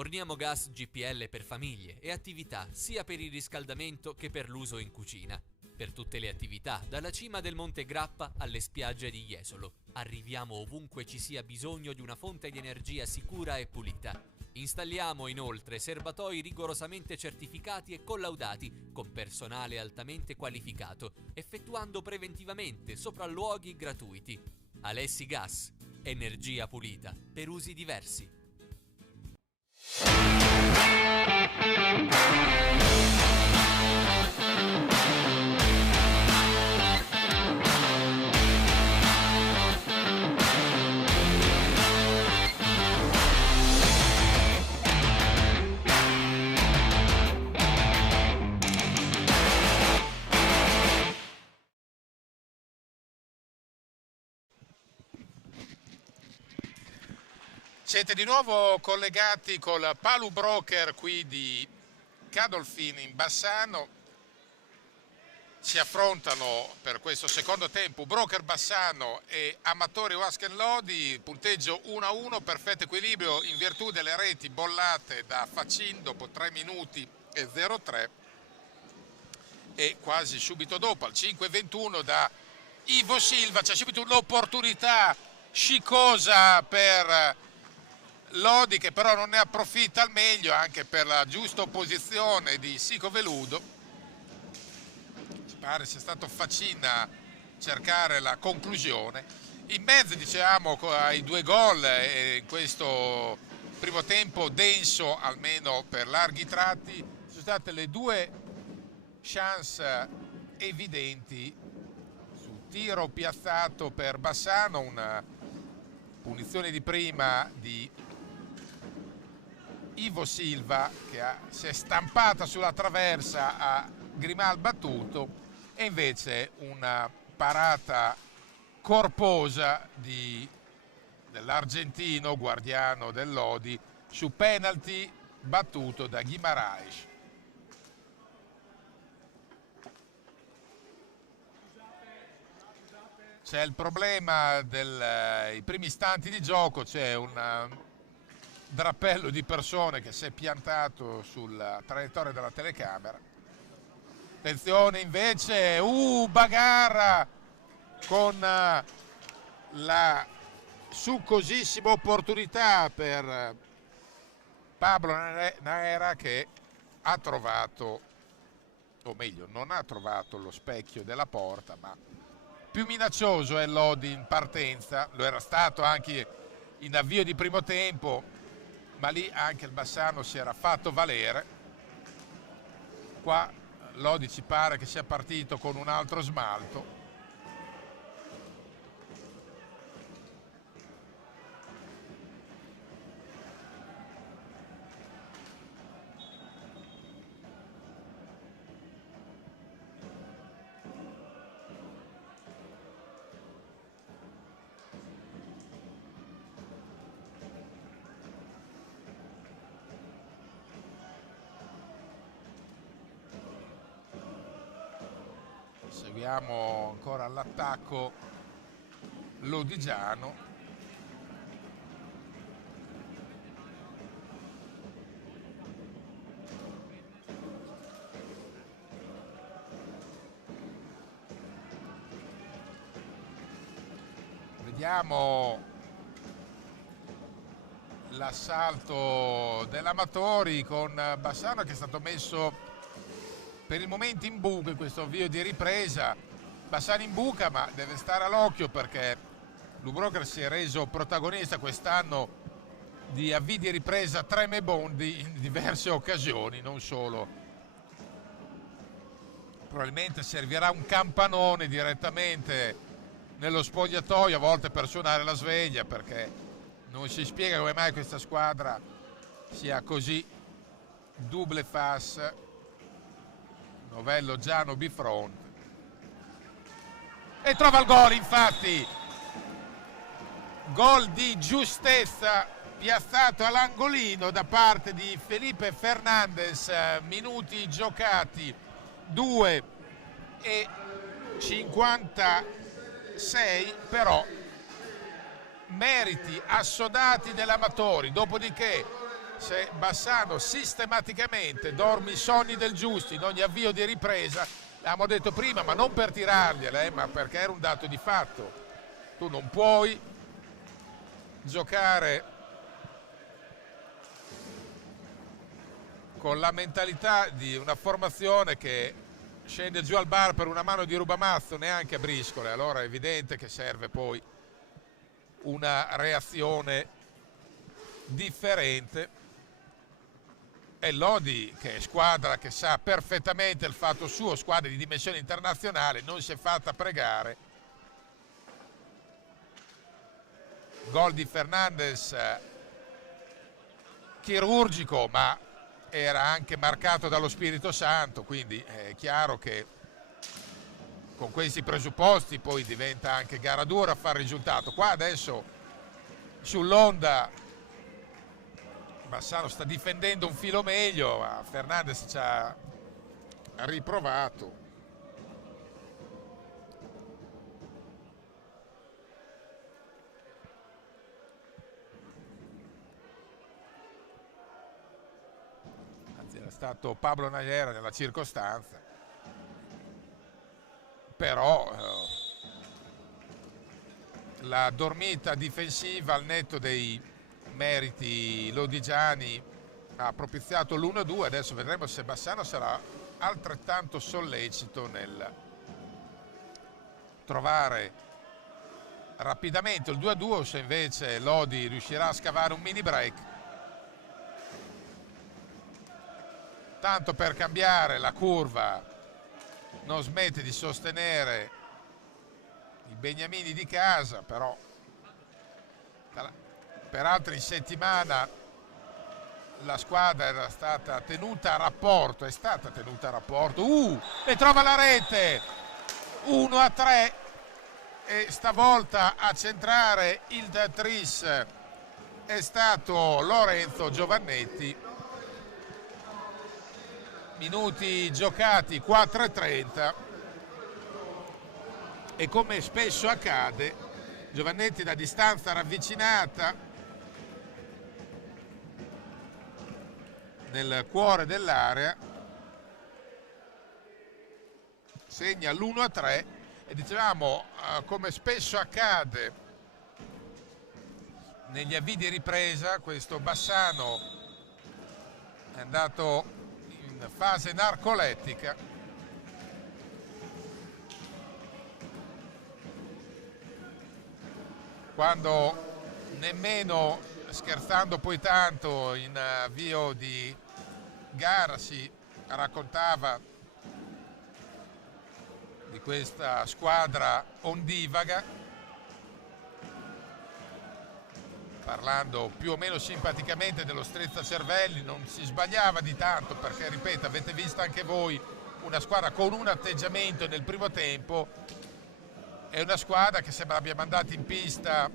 Forniamo gas GPL per famiglie e attività sia per il riscaldamento che per l'uso in cucina. Per tutte le attività, dalla cima del Monte Grappa alle spiagge di Jesolo. Arriviamo ovunque ci sia bisogno di una fonte di energia sicura e pulita. Installiamo inoltre serbatoi rigorosamente certificati e collaudati con personale altamente qualificato, effettuando preventivamente sopralluoghi gratuiti. Alessi Gas, energia pulita per usi diversi. Siete di nuovo collegati col Palu Broker qui di Cadolfin in Bassano. Si affrontano per questo secondo tempo Broker Bassano e Amatori Wasken Lodi, punteggio 1-1, perfetto equilibrio in virtù delle reti bollate da Facin dopo 3 minuti e 0-3 e quasi subito dopo al 5-21 da Ivo Silva c'è subito un'opportunità scicosa per Lodi, che però non ne approfitta al meglio anche per la giusta opposizione di Sico Veludo. Ci pare sia stato Facin a cercare la conclusione. In mezzo, diciamo, ai 2 gol e in questo primo tempo denso, almeno per larghi tratti, sono state le 2 chance evidenti sul tiro piazzato per Bassano, una punizione di prima di Ivo Silva che si è stampata sulla traversa a Grimal battuto e invece una parata corposa dell'argentino guardiano del Lodi su penalty battuto da Guimaraes. C'è il problema dei primi istanti di gioco, c'è un drappello di persone che si è piantato sulla traiettoria della telecamera. Attenzione invece, bagarra con la succosissima opportunità per Pablo Naera, che ha trovato, o meglio non ha trovato lo specchio della porta, ma più minaccioso è Lodi in partenza, lo era stato anche in avvio di primo tempo, ma lì anche il Bassano si era fatto valere. Qua Lodi ci pare che sia partito con un altro smalto. Seguiamo ancora all'attacco lodigiano. Vediamo l'assalto dell'Amatori con Bassano che è stato messo per il momento in buca in questo avvio di ripresa. Bassano in buca, ma deve stare all'occhio perché l'Ubroker si è reso protagonista quest'anno di avvii di ripresa tremebondi in diverse occasioni, non solo. Probabilmente servirà un campanone direttamente nello spogliatoio, a volte per suonare la sveglia, perché non si spiega come mai questa squadra sia così double face. Novello Giano bifront e trova il gol, infatti gol di giustezza piazzato all'angolino da parte di Felipe Fernandez, minuti giocati 2:56, però meriti assodati dell'Amatori, dopodiché se Bassano sistematicamente dorme i sonni del giusto in ogni avvio di ripresa, l'abbiamo detto prima, ma non per tirargliela, ma perché era un dato di fatto. Tu non puoi giocare con la mentalità di una formazione che scende giù al bar per una mano di rubamazzo neanche a briscole, allora è evidente che serve poi una reazione differente. E Lodi, che è squadra che sa perfettamente il fatto suo, squadra di dimensione internazionale, non si è fatta pregare. Gol di Fernandez chirurgico, ma era anche marcato dallo Spirito Santo, quindi è chiaro che con questi presupposti poi diventa anche gara dura fare il risultato. Qua adesso sull'onda Bassano sta difendendo un filo meglio, ma Fernandez ci ha riprovato. Anzi, era stato Pablo Nayera nella circostanza, però la dormita difensiva al netto dei meriti lodigiani ha propiziato l'1-2. Adesso vedremo se Bassano sarà altrettanto sollecito nel trovare rapidamente il 2-2 o se invece Lodi riuscirà a scavare un mini break. Tanto per cambiare la curva non smette di sostenere i beniamini di casa, però peraltro in settimana la squadra era stata tenuta a rapporto, è stata tenuta a rapporto, e trova la rete, 1-3, e stavolta a centrare il tris è stato Lorenzo Giovannetti. Minuti giocati 4:30 e come spesso accade Giovannetti da distanza ravvicinata nel cuore dell'area segna l'1-3 e dicevamo come spesso accade negli avvii di ripresa questo Bassano è andato in fase narcolettica, quando nemmeno scherzando poi tanto in avvio di gara si raccontava di questa squadra ondivaga, parlando più o meno simpaticamente dello Strezzacervelli. Non si sbagliava di tanto perché, ripeto, avete visto anche voi una squadra con un atteggiamento nel primo tempo, è una squadra che sembra abbia mandato in pista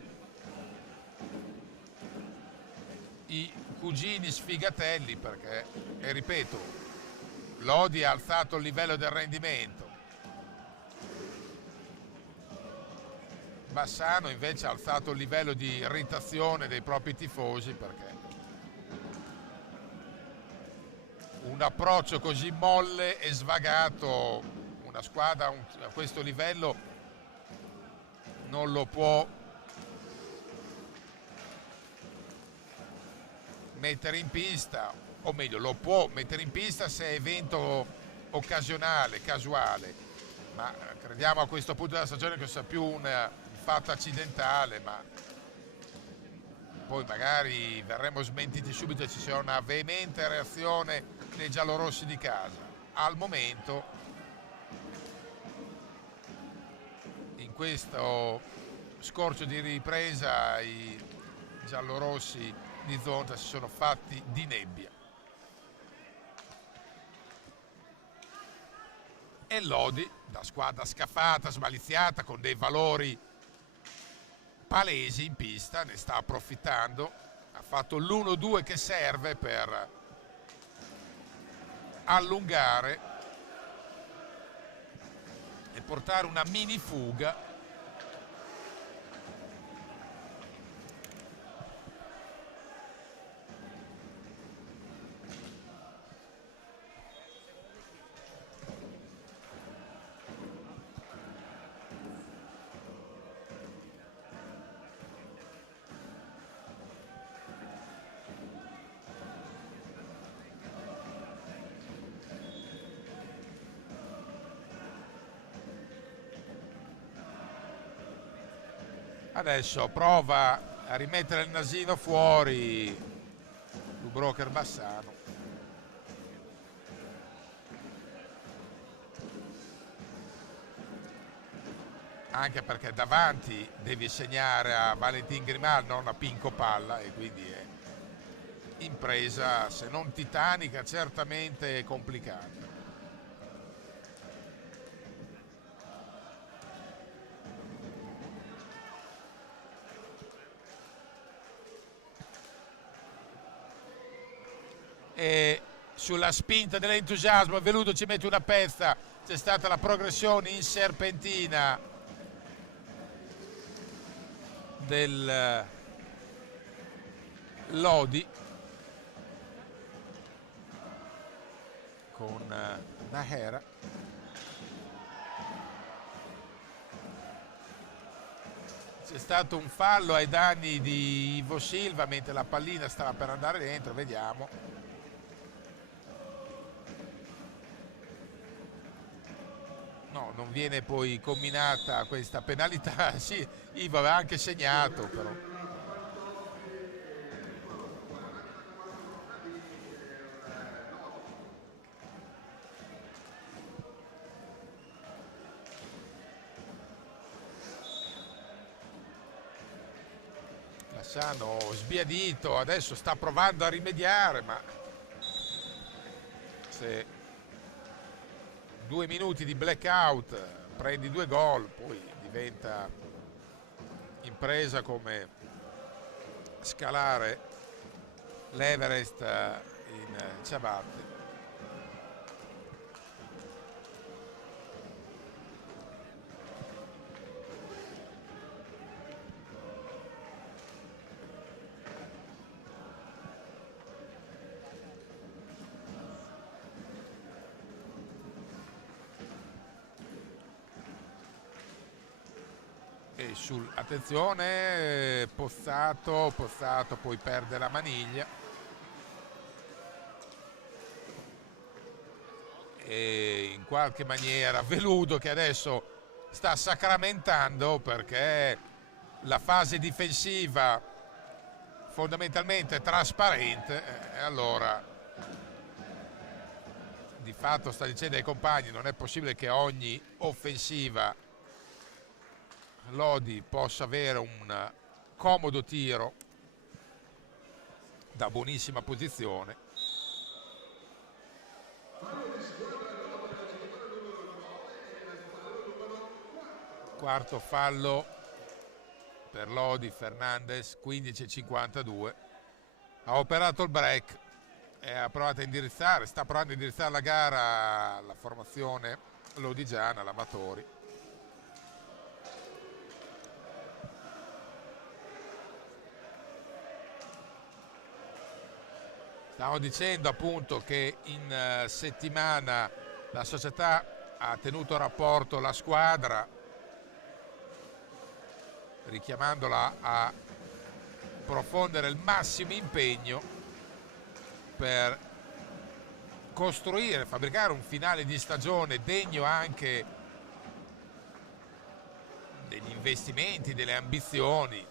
i cugini sfigatelli, perché, e ripeto, Lodi ha alzato il livello del rendimento, Bassano invece ha alzato il livello di irritazione dei propri tifosi, perché un approccio così molle e svagato, una squadra a questo livello non lo può mettere in pista, o meglio lo può mettere in pista se è evento occasionale, casuale, ma crediamo a questo punto della stagione che sia più un fatto accidentale, ma poi magari verremo smentiti subito e ci sia una veemente reazione dei giallorossi di casa. Al momento, in questo scorcio di ripresa, i giallorossi di Zonta si sono fatti di nebbia. E Lodi, da squadra scafata, smaliziata, con dei valori palesi in pista, ne sta approfittando, ha fatto l'1-2 che serve per allungare e portare una mini fuga Adesso prova a rimettere il nasino fuori Broker Bassano. Anche perché davanti devi segnare a Valentin Grimal, non a Pinco Palla, e quindi è impresa, se non titanica, certamente complicata. E sulla spinta dell'entusiasmo Veludo ci mette una pezza, c'è stata la progressione in serpentina del Lodi con Nahera. C'è stato un fallo ai danni di Ivo Silva mentre la pallina stava per andare dentro, vediamo. No, non viene poi comminata questa penalità. Sì, Ivo aveva anche segnato però. Bassano sbiadito, adesso sta provando a rimediare, ma se 2 minuti di blackout, prendi 2 gol, poi diventa impresa come scalare l'Everest in ciabatte. Attenzione, Pozzato poi perde la maniglia e in qualche maniera Veludo, che adesso sta sacramentando perché la fase difensiva fondamentalmente è trasparente, e allora di fatto sta dicendo ai compagni: non è possibile che ogni offensiva Lodi possa avere un comodo tiro da buonissima posizione. Quarto fallo per Lodi, Fernandez, 15:52. Ha operato il break e ha provato a indirizzare, sta provando a indirizzare la gara, la formazione lodigiana, l'Amatori. Stavo dicendo appunto che in settimana la società ha tenuto a rapporto la squadra, richiamandola a profondere il massimo impegno per costruire, fabbricare un finale di stagione degno anche degli investimenti, delle ambizioni.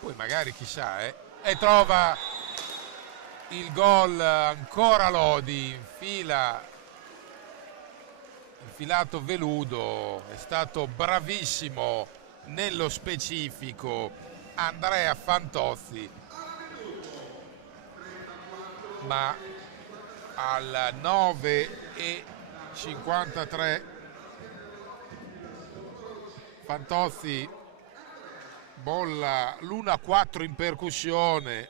Poi magari chissà, e trova il gol ancora Lodi, infilato Veludo, è stato bravissimo nello specifico Andrea Fantozzi, ma al 9:53 Fantozzi bolla l'1-4 in percussione,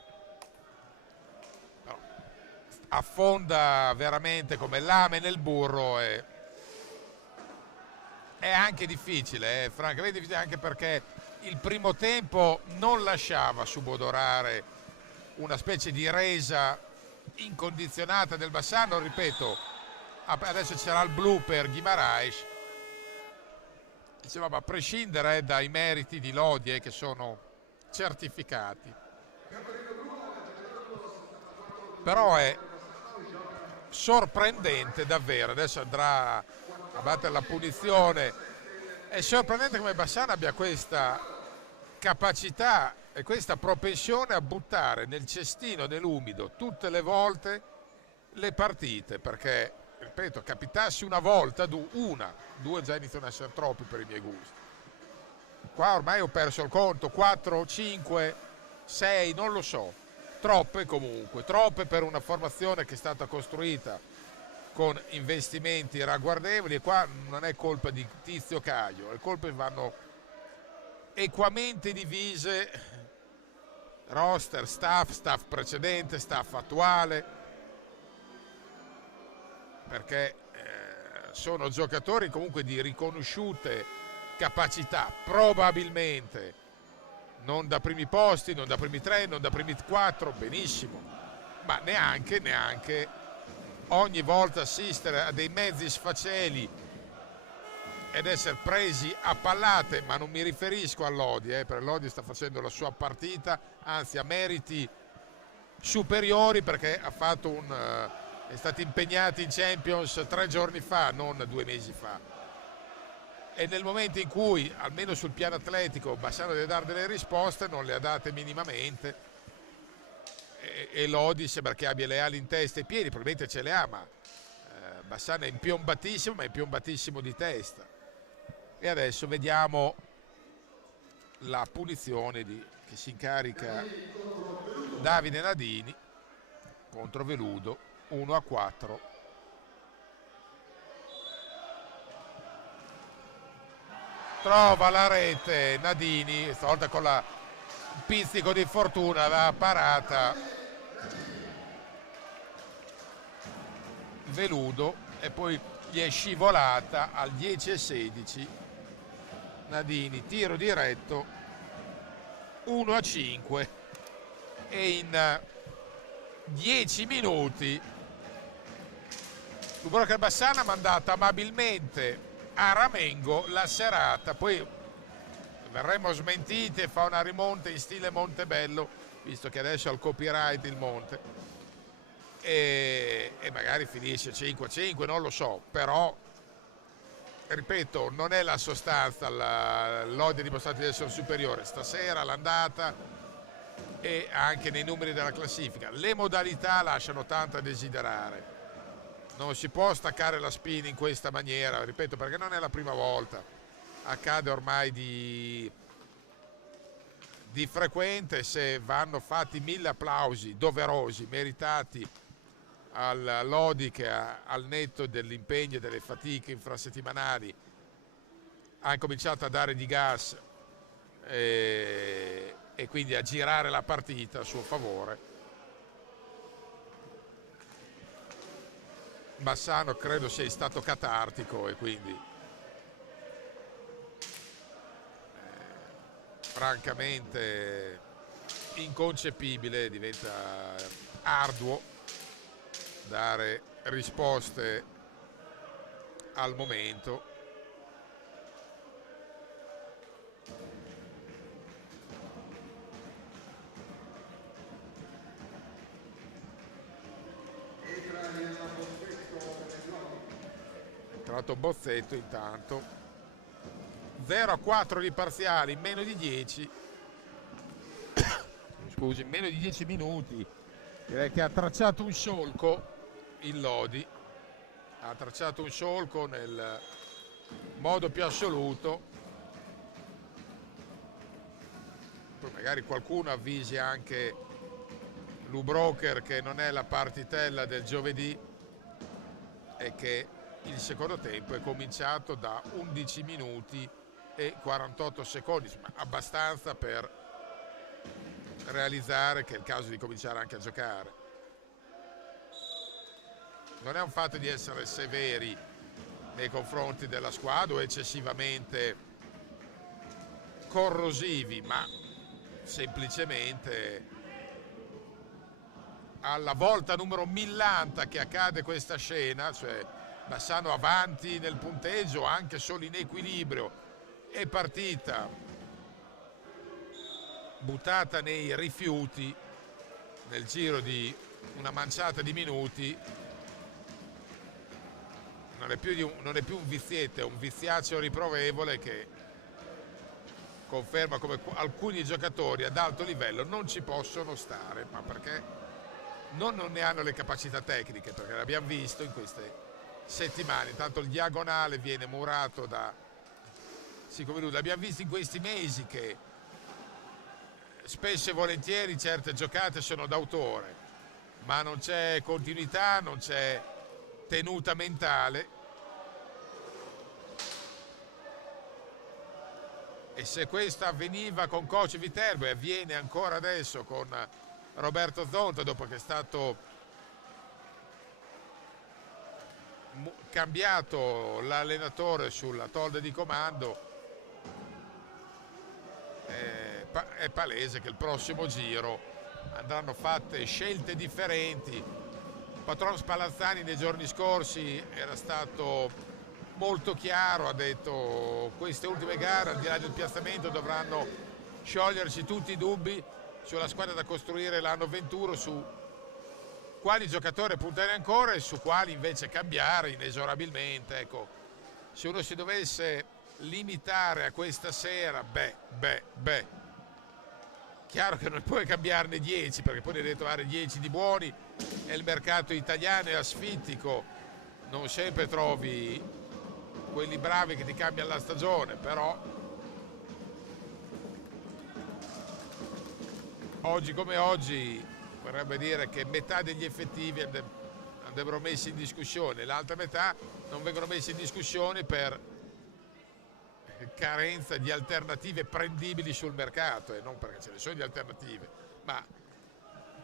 affonda veramente come lame nel burro, e è anche difficile, francamente difficile, anche perché il primo tempo non lasciava subodorare una specie di resa incondizionata del Bassano. Ripeto, adesso c'era il blu per Guimaraes. Diceva, ma a prescindere dai meriti di Lodi, che sono certificati, però è sorprendente davvero. Adesso andrà a battere la punizione. È sorprendente come Bassano abbia questa capacità e questa propensione a buttare nel cestino, nell'umido, tutte le volte le partite, perché, ripeto, capitarsi una volta, due già iniziano a essere troppi per i miei gusti. Qua ormai ho perso il conto, 4, 5, 6, non lo so, troppe comunque, troppe per una formazione che è stata costruita con investimenti ragguardevoli, e qua non è colpa di Tizio Caio, le colpe vanno equamente divise, roster, staff precedente, staff attuale, perché sono giocatori comunque di riconosciute capacità, probabilmente non da primi posti, non da primi 3, non da primi 4, benissimo, ma neanche ogni volta assistere a dei mezzi sfaceli ed essere presi a pallate, ma non mi riferisco a Lodi, perché Lodi sta facendo la sua partita, anzi ha meriti superiori, perché ha fatto è stato impegnato in Champions 3 giorni fa, non 2 mesi fa. E nel momento in cui, almeno sul piano atletico, Bassano deve dare delle risposte, non le ha date minimamente. E Lodi sembra che abbia le ali in testa e piedi, probabilmente ce le ha, ma Bassano è impiombatissimo, ma è impiombatissimo di testa. E adesso vediamo la punizione che si incarica Davide Nadini contro Veludo, 1-4. Trova la rete Nadini, stavolta con il pizzico di fortuna, aveva parata Veludo e poi gli è scivolata al 10-16. Nadini, tiro diretto, 1-5, e in 10 minuti Dubrovka Bassano ha mandato amabilmente a Ramengo la serata. Poi verremo smentiti e fa una rimonta in stile Montebello, visto che adesso ha il copyright il Monte, e magari finisce 5-5, non lo so, però ripeto, non è la sostanza, Lodi ha dimostrato di essere superiore stasera, l'andata e anche nei numeri della classifica. Le modalità lasciano tanto a desiderare, non si può staccare la spina in questa maniera, ripeto, perché non è la prima volta, accade ormai di frequente. Se vanno fatti 1000 applausi doverosi, meritati al Lodi, che al netto dell'impegno e delle fatiche infrasettimanali ha cominciato a dare di gas e quindi a girare la partita a suo favore. Bassano credo sia stato catartico e quindi francamente inconcepibile, diventa arduo dare risposte al momento. Entrato Bozzetto intanto, 0-4 di parziali in meno di 10 scusi, in meno di 10 minuti. Direi che ha tracciato un solco il Lodi, ha tracciato un solco nel modo più assoluto. Poi magari qualcuno avvisi anche Lubroker che non è la partitella del giovedì e che il secondo tempo è cominciato da 11 minuti e 48 secondi, insomma, abbastanza per realizzare che è il caso di cominciare anche a giocare. Non è un fatto di essere severi nei confronti della squadra o eccessivamente corrosivi, ma semplicemente alla volta numero 1000 che accade questa scena, cioè Bassano avanti nel punteggio anche solo in equilibrio, è partita buttata nei rifiuti nel giro di una manciata di minuti. non è più un vizietto, è un viziaccio riprovevole che conferma come alcuni giocatori ad alto livello non ci possono stare, ma perché non ne hanno le capacità tecniche, perché l'abbiamo visto in queste settimane. Intanto il diagonale viene murato da Sicovenuto. L'abbiamo visto in questi mesi che spesso e volentieri certe giocate sono d'autore, ma non c'è continuità, non c'è tenuta mentale. E se questo avveniva con coach Viterbo e avviene ancora adesso con Roberto Zonta, dopo che è stato cambiato l'allenatore sulla tolda di comando, è palese che il prossimo giro andranno fatte scelte differenti. Patron Spallanzani nei giorni scorsi era stato molto chiaro, ha detto queste ultime gare al di là del piazzamento dovranno sciogliersi tutti i dubbi sulla squadra da costruire l'anno 21, su quali giocatori puntare ancora e su quali invece cambiare inesorabilmente. Ecco, se uno si dovesse limitare a questa sera, chiaro che non puoi cambiarne 10, perché poi ne devi trovare 10 di buoni e il mercato italiano è asfittico, non sempre trovi quelli bravi che ti cambiano la stagione, però oggi come oggi vorrebbe dire che metà degli effettivi andrebbero messi in discussione, l'altra metà non vengono messi in discussione per carenza di alternative prendibili sul mercato, e non perché ce ne sono di alternative, ma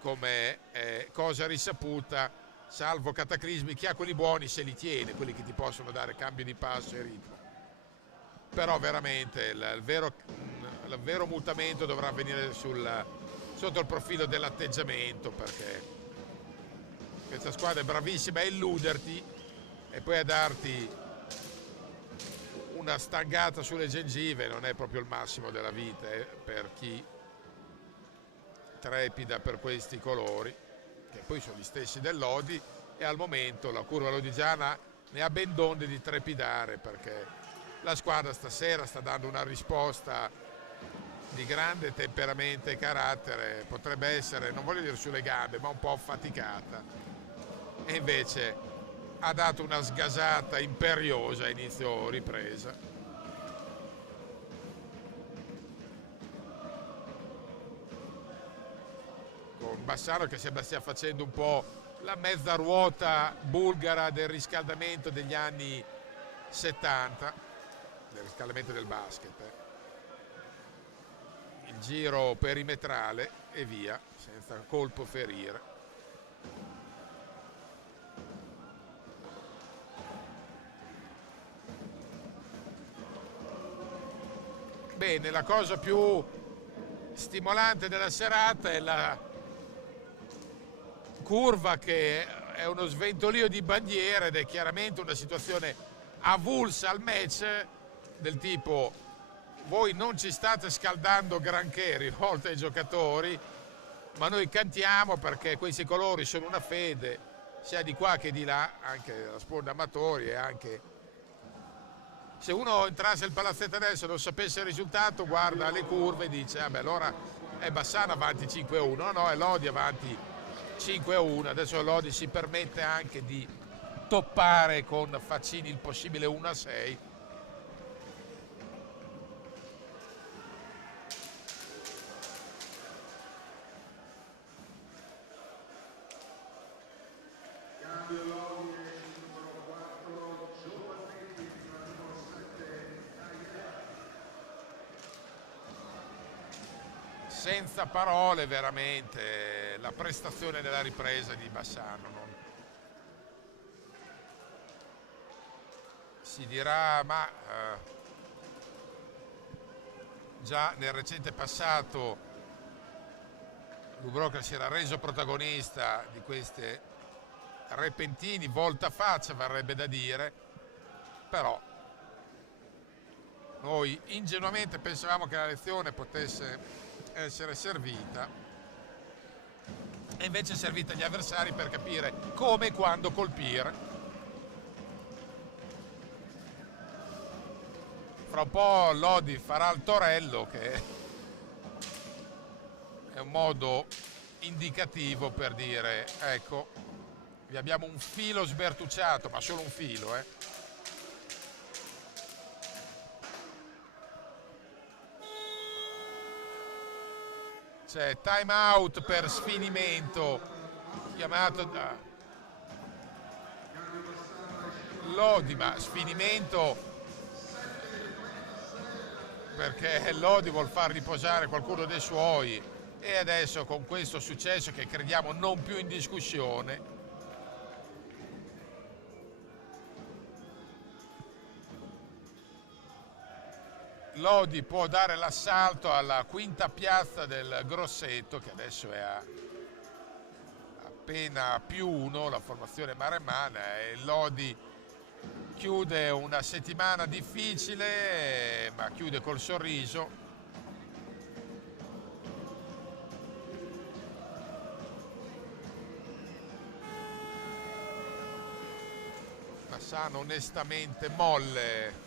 come cosa risaputa, salvo cataclismi, chi ha quelli buoni se li tiene, quelli che ti possono dare cambio di passo e ritmo. Però veramente il vero mutamento dovrà avvenire sotto il profilo dell'atteggiamento, perché questa squadra è bravissima a illuderti e poi a darti una stangata sulle gengive non è proprio il massimo della vita per chi trepida per questi colori, che poi sono gli stessi del Lodi, e al momento la curva lodigiana ne ha ben donde di trepidare, perché la squadra stasera sta dando una risposta di grande temperamento e carattere, potrebbe essere, non voglio dire sulle gambe, ma un po' affaticata, e invece ha dato una sgasata imperiosa a inizio ripresa. Con Bassano che sembra stia facendo un po' la mezza ruota bulgara del riscaldamento degli anni 70, del riscaldamento del basket. Il giro perimetrale e via, senza colpo ferire. Bene, la cosa più stimolante della serata è la curva, che è uno sventolio di bandiere ed è chiaramente una situazione avulsa al match, del tipo: voi non ci state scaldando granché rivolto ai giocatori, ma noi cantiamo perché questi colori sono una fede sia di qua che di là, anche la sponda amatori, e anche se uno entrasse al palazzetto adesso e non sapesse il risultato, guarda le curve e dice vabbè, allora è Bassano avanti 5-1, no, è Lodi avanti 5-1, adesso Lodi si permette anche di toppare con Faccini il possibile 1-6. Senza parole veramente la prestazione della ripresa di Bassano. Si dirà, ma già nel recente passato Dubrovka si era reso protagonista di queste repentini voltafaccia, varrebbe da dire, però noi ingenuamente pensavamo che la lezione potesse essere servita, e invece è servita agli avversari per capire come e quando colpire. fra un po' Lodi farà il torello, che è un modo indicativo per dire ecco, vi abbiamo un filo sbertucciato, ma solo un filo, eh. C'è time out per sfinimento chiamato da Lodi, ma sfinimento perché Lodi vuol far riposare qualcuno dei suoi, e adesso con questo successo che crediamo non più in discussione, Lodi può dare l'assalto alla quinta piazza del Grosseto, che adesso è a appena +1, la formazione maremmana, e Lodi chiude una settimana difficile, ma chiude col sorriso. Bassano onestamente molle.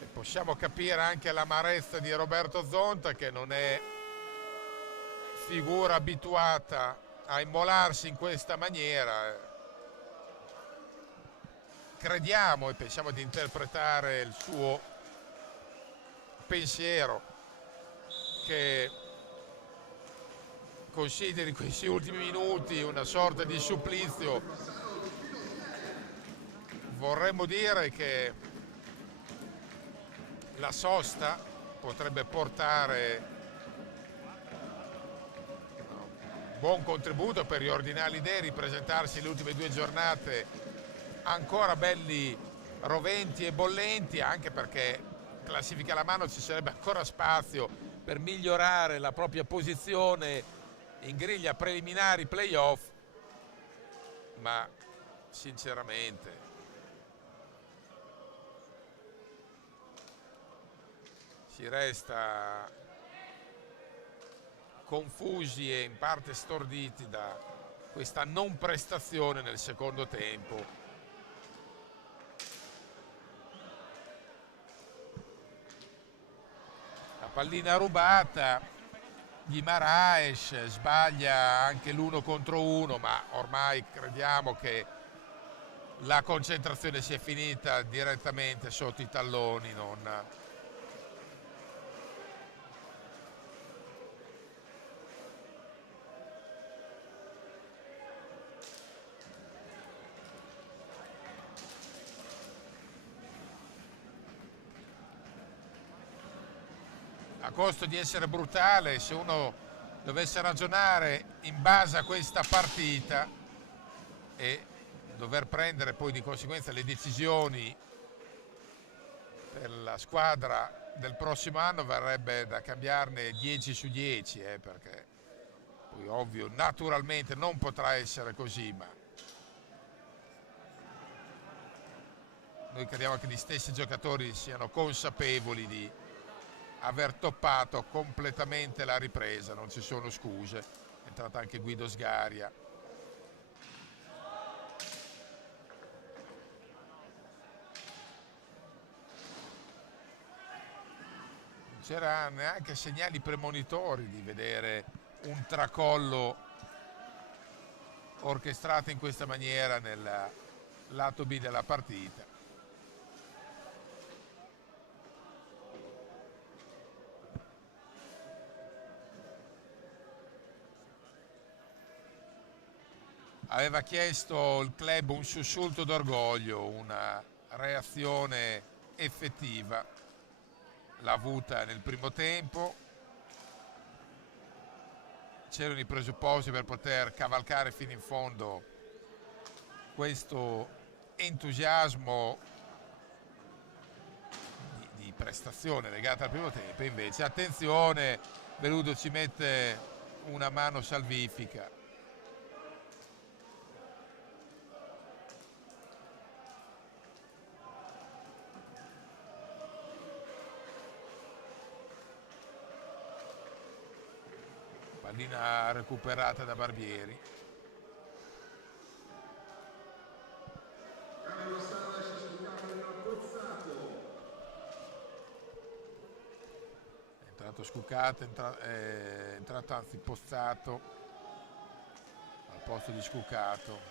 E possiamo capire anche l'amarezza di Roberto Zonta, che non è figura abituata a immolarsi in questa maniera. Crediamo e pensiamo di interpretare il suo pensiero, che consideri questi ultimi minuti una sorta di supplizio. Vorremmo dire che la sosta potrebbe portare buon contributo per riordinare l'idea, ripresentarsi le ultime 2 giornate ancora belli roventi e bollenti, anche perché classifica alla mano ci sarebbe ancora spazio per migliorare la propria posizione in griglia preliminari playoff, ma sinceramente si resta confusi e in parte storditi da questa non prestazione nel secondo tempo. La pallina rubata, Guimaraes sbaglia anche l'1 contro 1, ma ormai crediamo che la concentrazione sia finita direttamente sotto i talloni, non a costo di essere brutale. Se uno dovesse ragionare in base a questa partita e dover prendere poi di conseguenza le decisioni per la squadra del prossimo anno, verrebbe da cambiarne 10 su 10, perché poi ovvio, naturalmente non potrà essere così, ma noi crediamo che gli stessi giocatori siano consapevoli di aver toppato completamente la ripresa, non ci sono scuse. È entrato anche Guido Sgaria. Non c'era neanche segnali premonitori di vedere un tracollo orchestrato in questa maniera nel lato B della partita. Aveva chiesto il club un sussulto d'orgoglio, una reazione effettiva, l'ha avuta nel primo tempo. C'erano i presupposti per poter cavalcare fino in fondo questo entusiasmo di prestazione legata al primo tempo. Invece attenzione, Veludo ci mette una mano salvifica. Pallina recuperata da Barbieri. entrato Scucato, è entrato anzi Pozzato al posto di Scucato.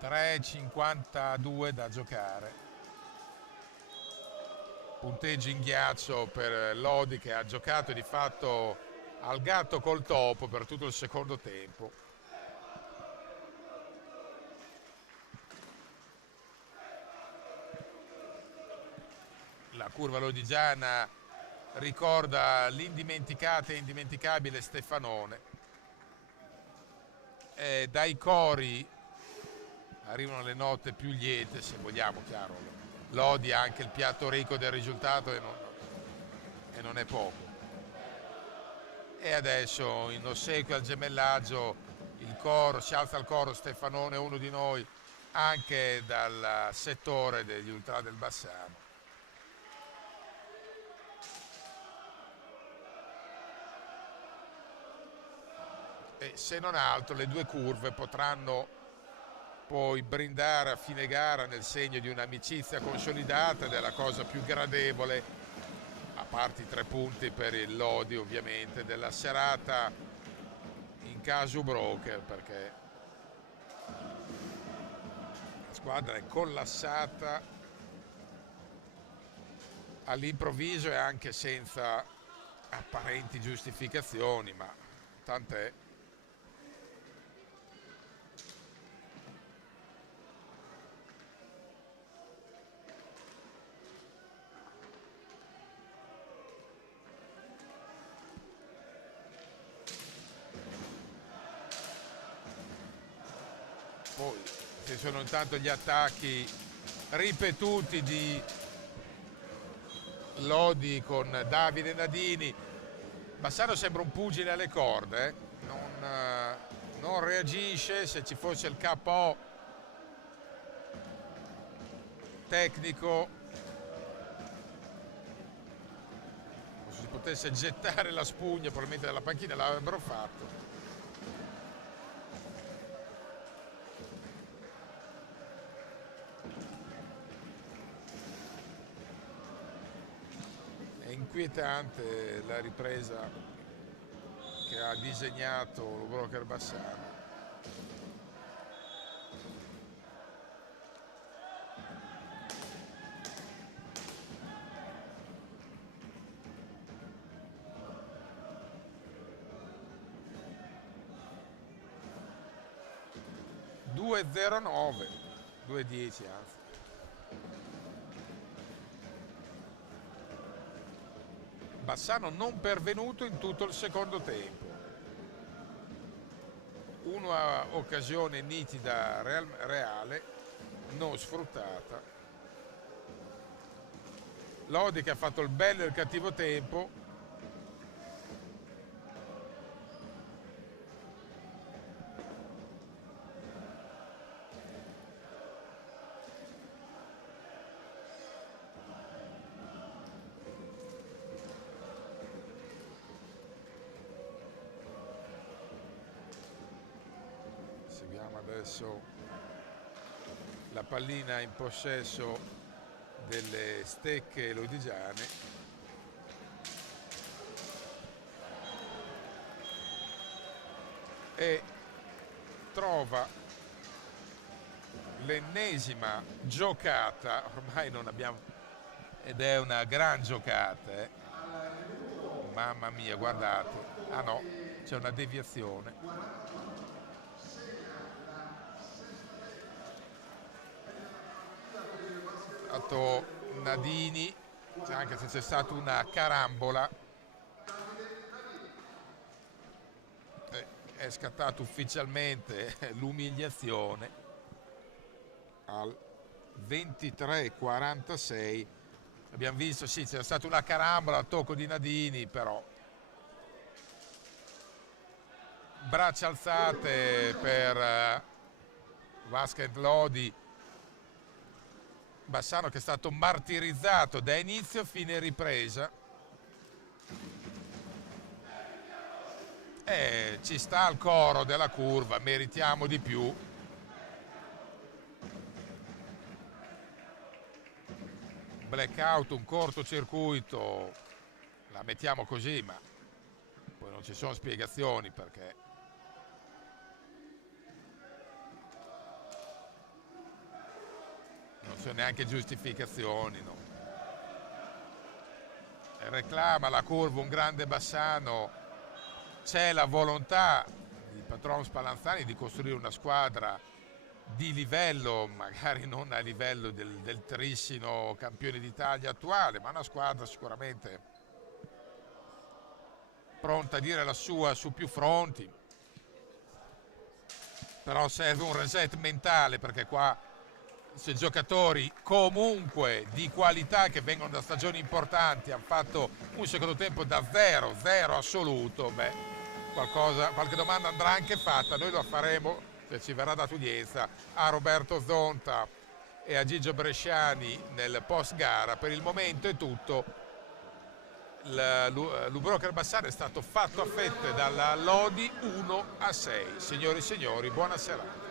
(3:52 da giocare). Punteggio in ghiaccio per Lodi, che ha giocato di fatto al gatto col topo per tutto il secondo tempo. La curva lodigiana ricorda l'indimenticata e indimenticabile Stefanone. E dai cori arrivano le note più liete, se vogliamo, chiaro. Lodi ha anche il piatto ricco del risultato e non è poco. E adesso, in ossequio al gemellaggio, il coro, si alza il coro Stefanone, uno di noi, anche dal settore degli Ultra del Bassano. E se non altro le due curve potranno poi brindare a fine gara nel segno di un'amicizia consolidata, ed è la cosa più gradevole, a parte i 3 punti per il Lodi ovviamente, della serata in caso Broker, perché la squadra è collassata all'improvviso e anche senza apparenti giustificazioni, ma tant'è. Poi ci sono intanto gli attacchi ripetuti di Lodi con Davide Nadini. Bassano sembra un pugile alle corde, non reagisce. Se ci fosse il KO tecnico, o se si potesse gettare la spugna probabilmente dalla panchina, l'avrebbero fatto. È inquietante la ripresa che ha disegnato lo Broker Bassano. (2:09), 2:10 anzi. Bassano non pervenuto in tutto il secondo tempo. Una occasione nitida reale, non sfruttata. Lodi che ha fatto il bello e il cattivo tempo. Seguiamo adesso la pallina in possesso delle stecche lodigiane. E trova l'ennesima giocata, ormai non abbiamo, ed è una gran giocata, mamma mia, guardate, ah no, c'è una deviazione. Nadini, anche se c'è stata una carambola, è scattata ufficialmente l'umiliazione al 23:46. Abbiamo visto, sì, c'è stata una carambola al tocco di Nadini, però braccia alzate per Vasquez Lodi. Bassano che è stato martirizzato da inizio fine ripresa. Ci sta al coro della curva, meritiamo di più. Blackout, un cortocircuito, la mettiamo così, ma poi non ci sono spiegazioni perché non c'è neanche giustificazioni, no? Reclama la curva un grande Bassano, c'è la volontà di patron Spallanzani di costruire una squadra di livello, magari non a livello del trissino campione d'Italia attuale, ma una squadra sicuramente pronta a dire la sua su più fronti. Però serve un reset mentale, perché qua se giocatori comunque di qualità che vengono da stagioni importanti hanno fatto un secondo tempo da zero assoluto, beh, qualche domanda andrà anche fatta. Noi lo faremo, se ci verrà data udienza, a Roberto Zonta e a Gigio Bresciani nel post gara. Per il momento è tutto. L'U-Broker Bassano è stato fatto a fette dalla Lodi 1-6. Signori e signori, buona serata.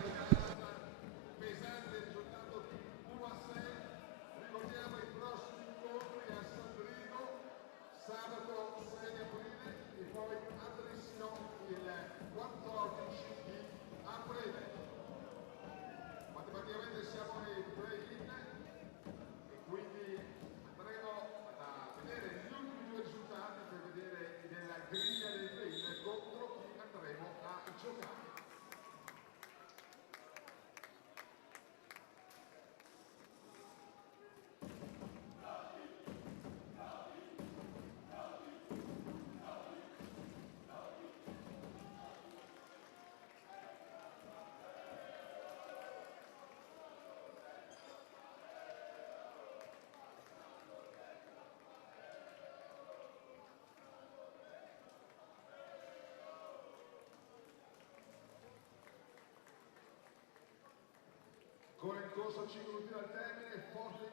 Con il corso 5 minuti al termine, forte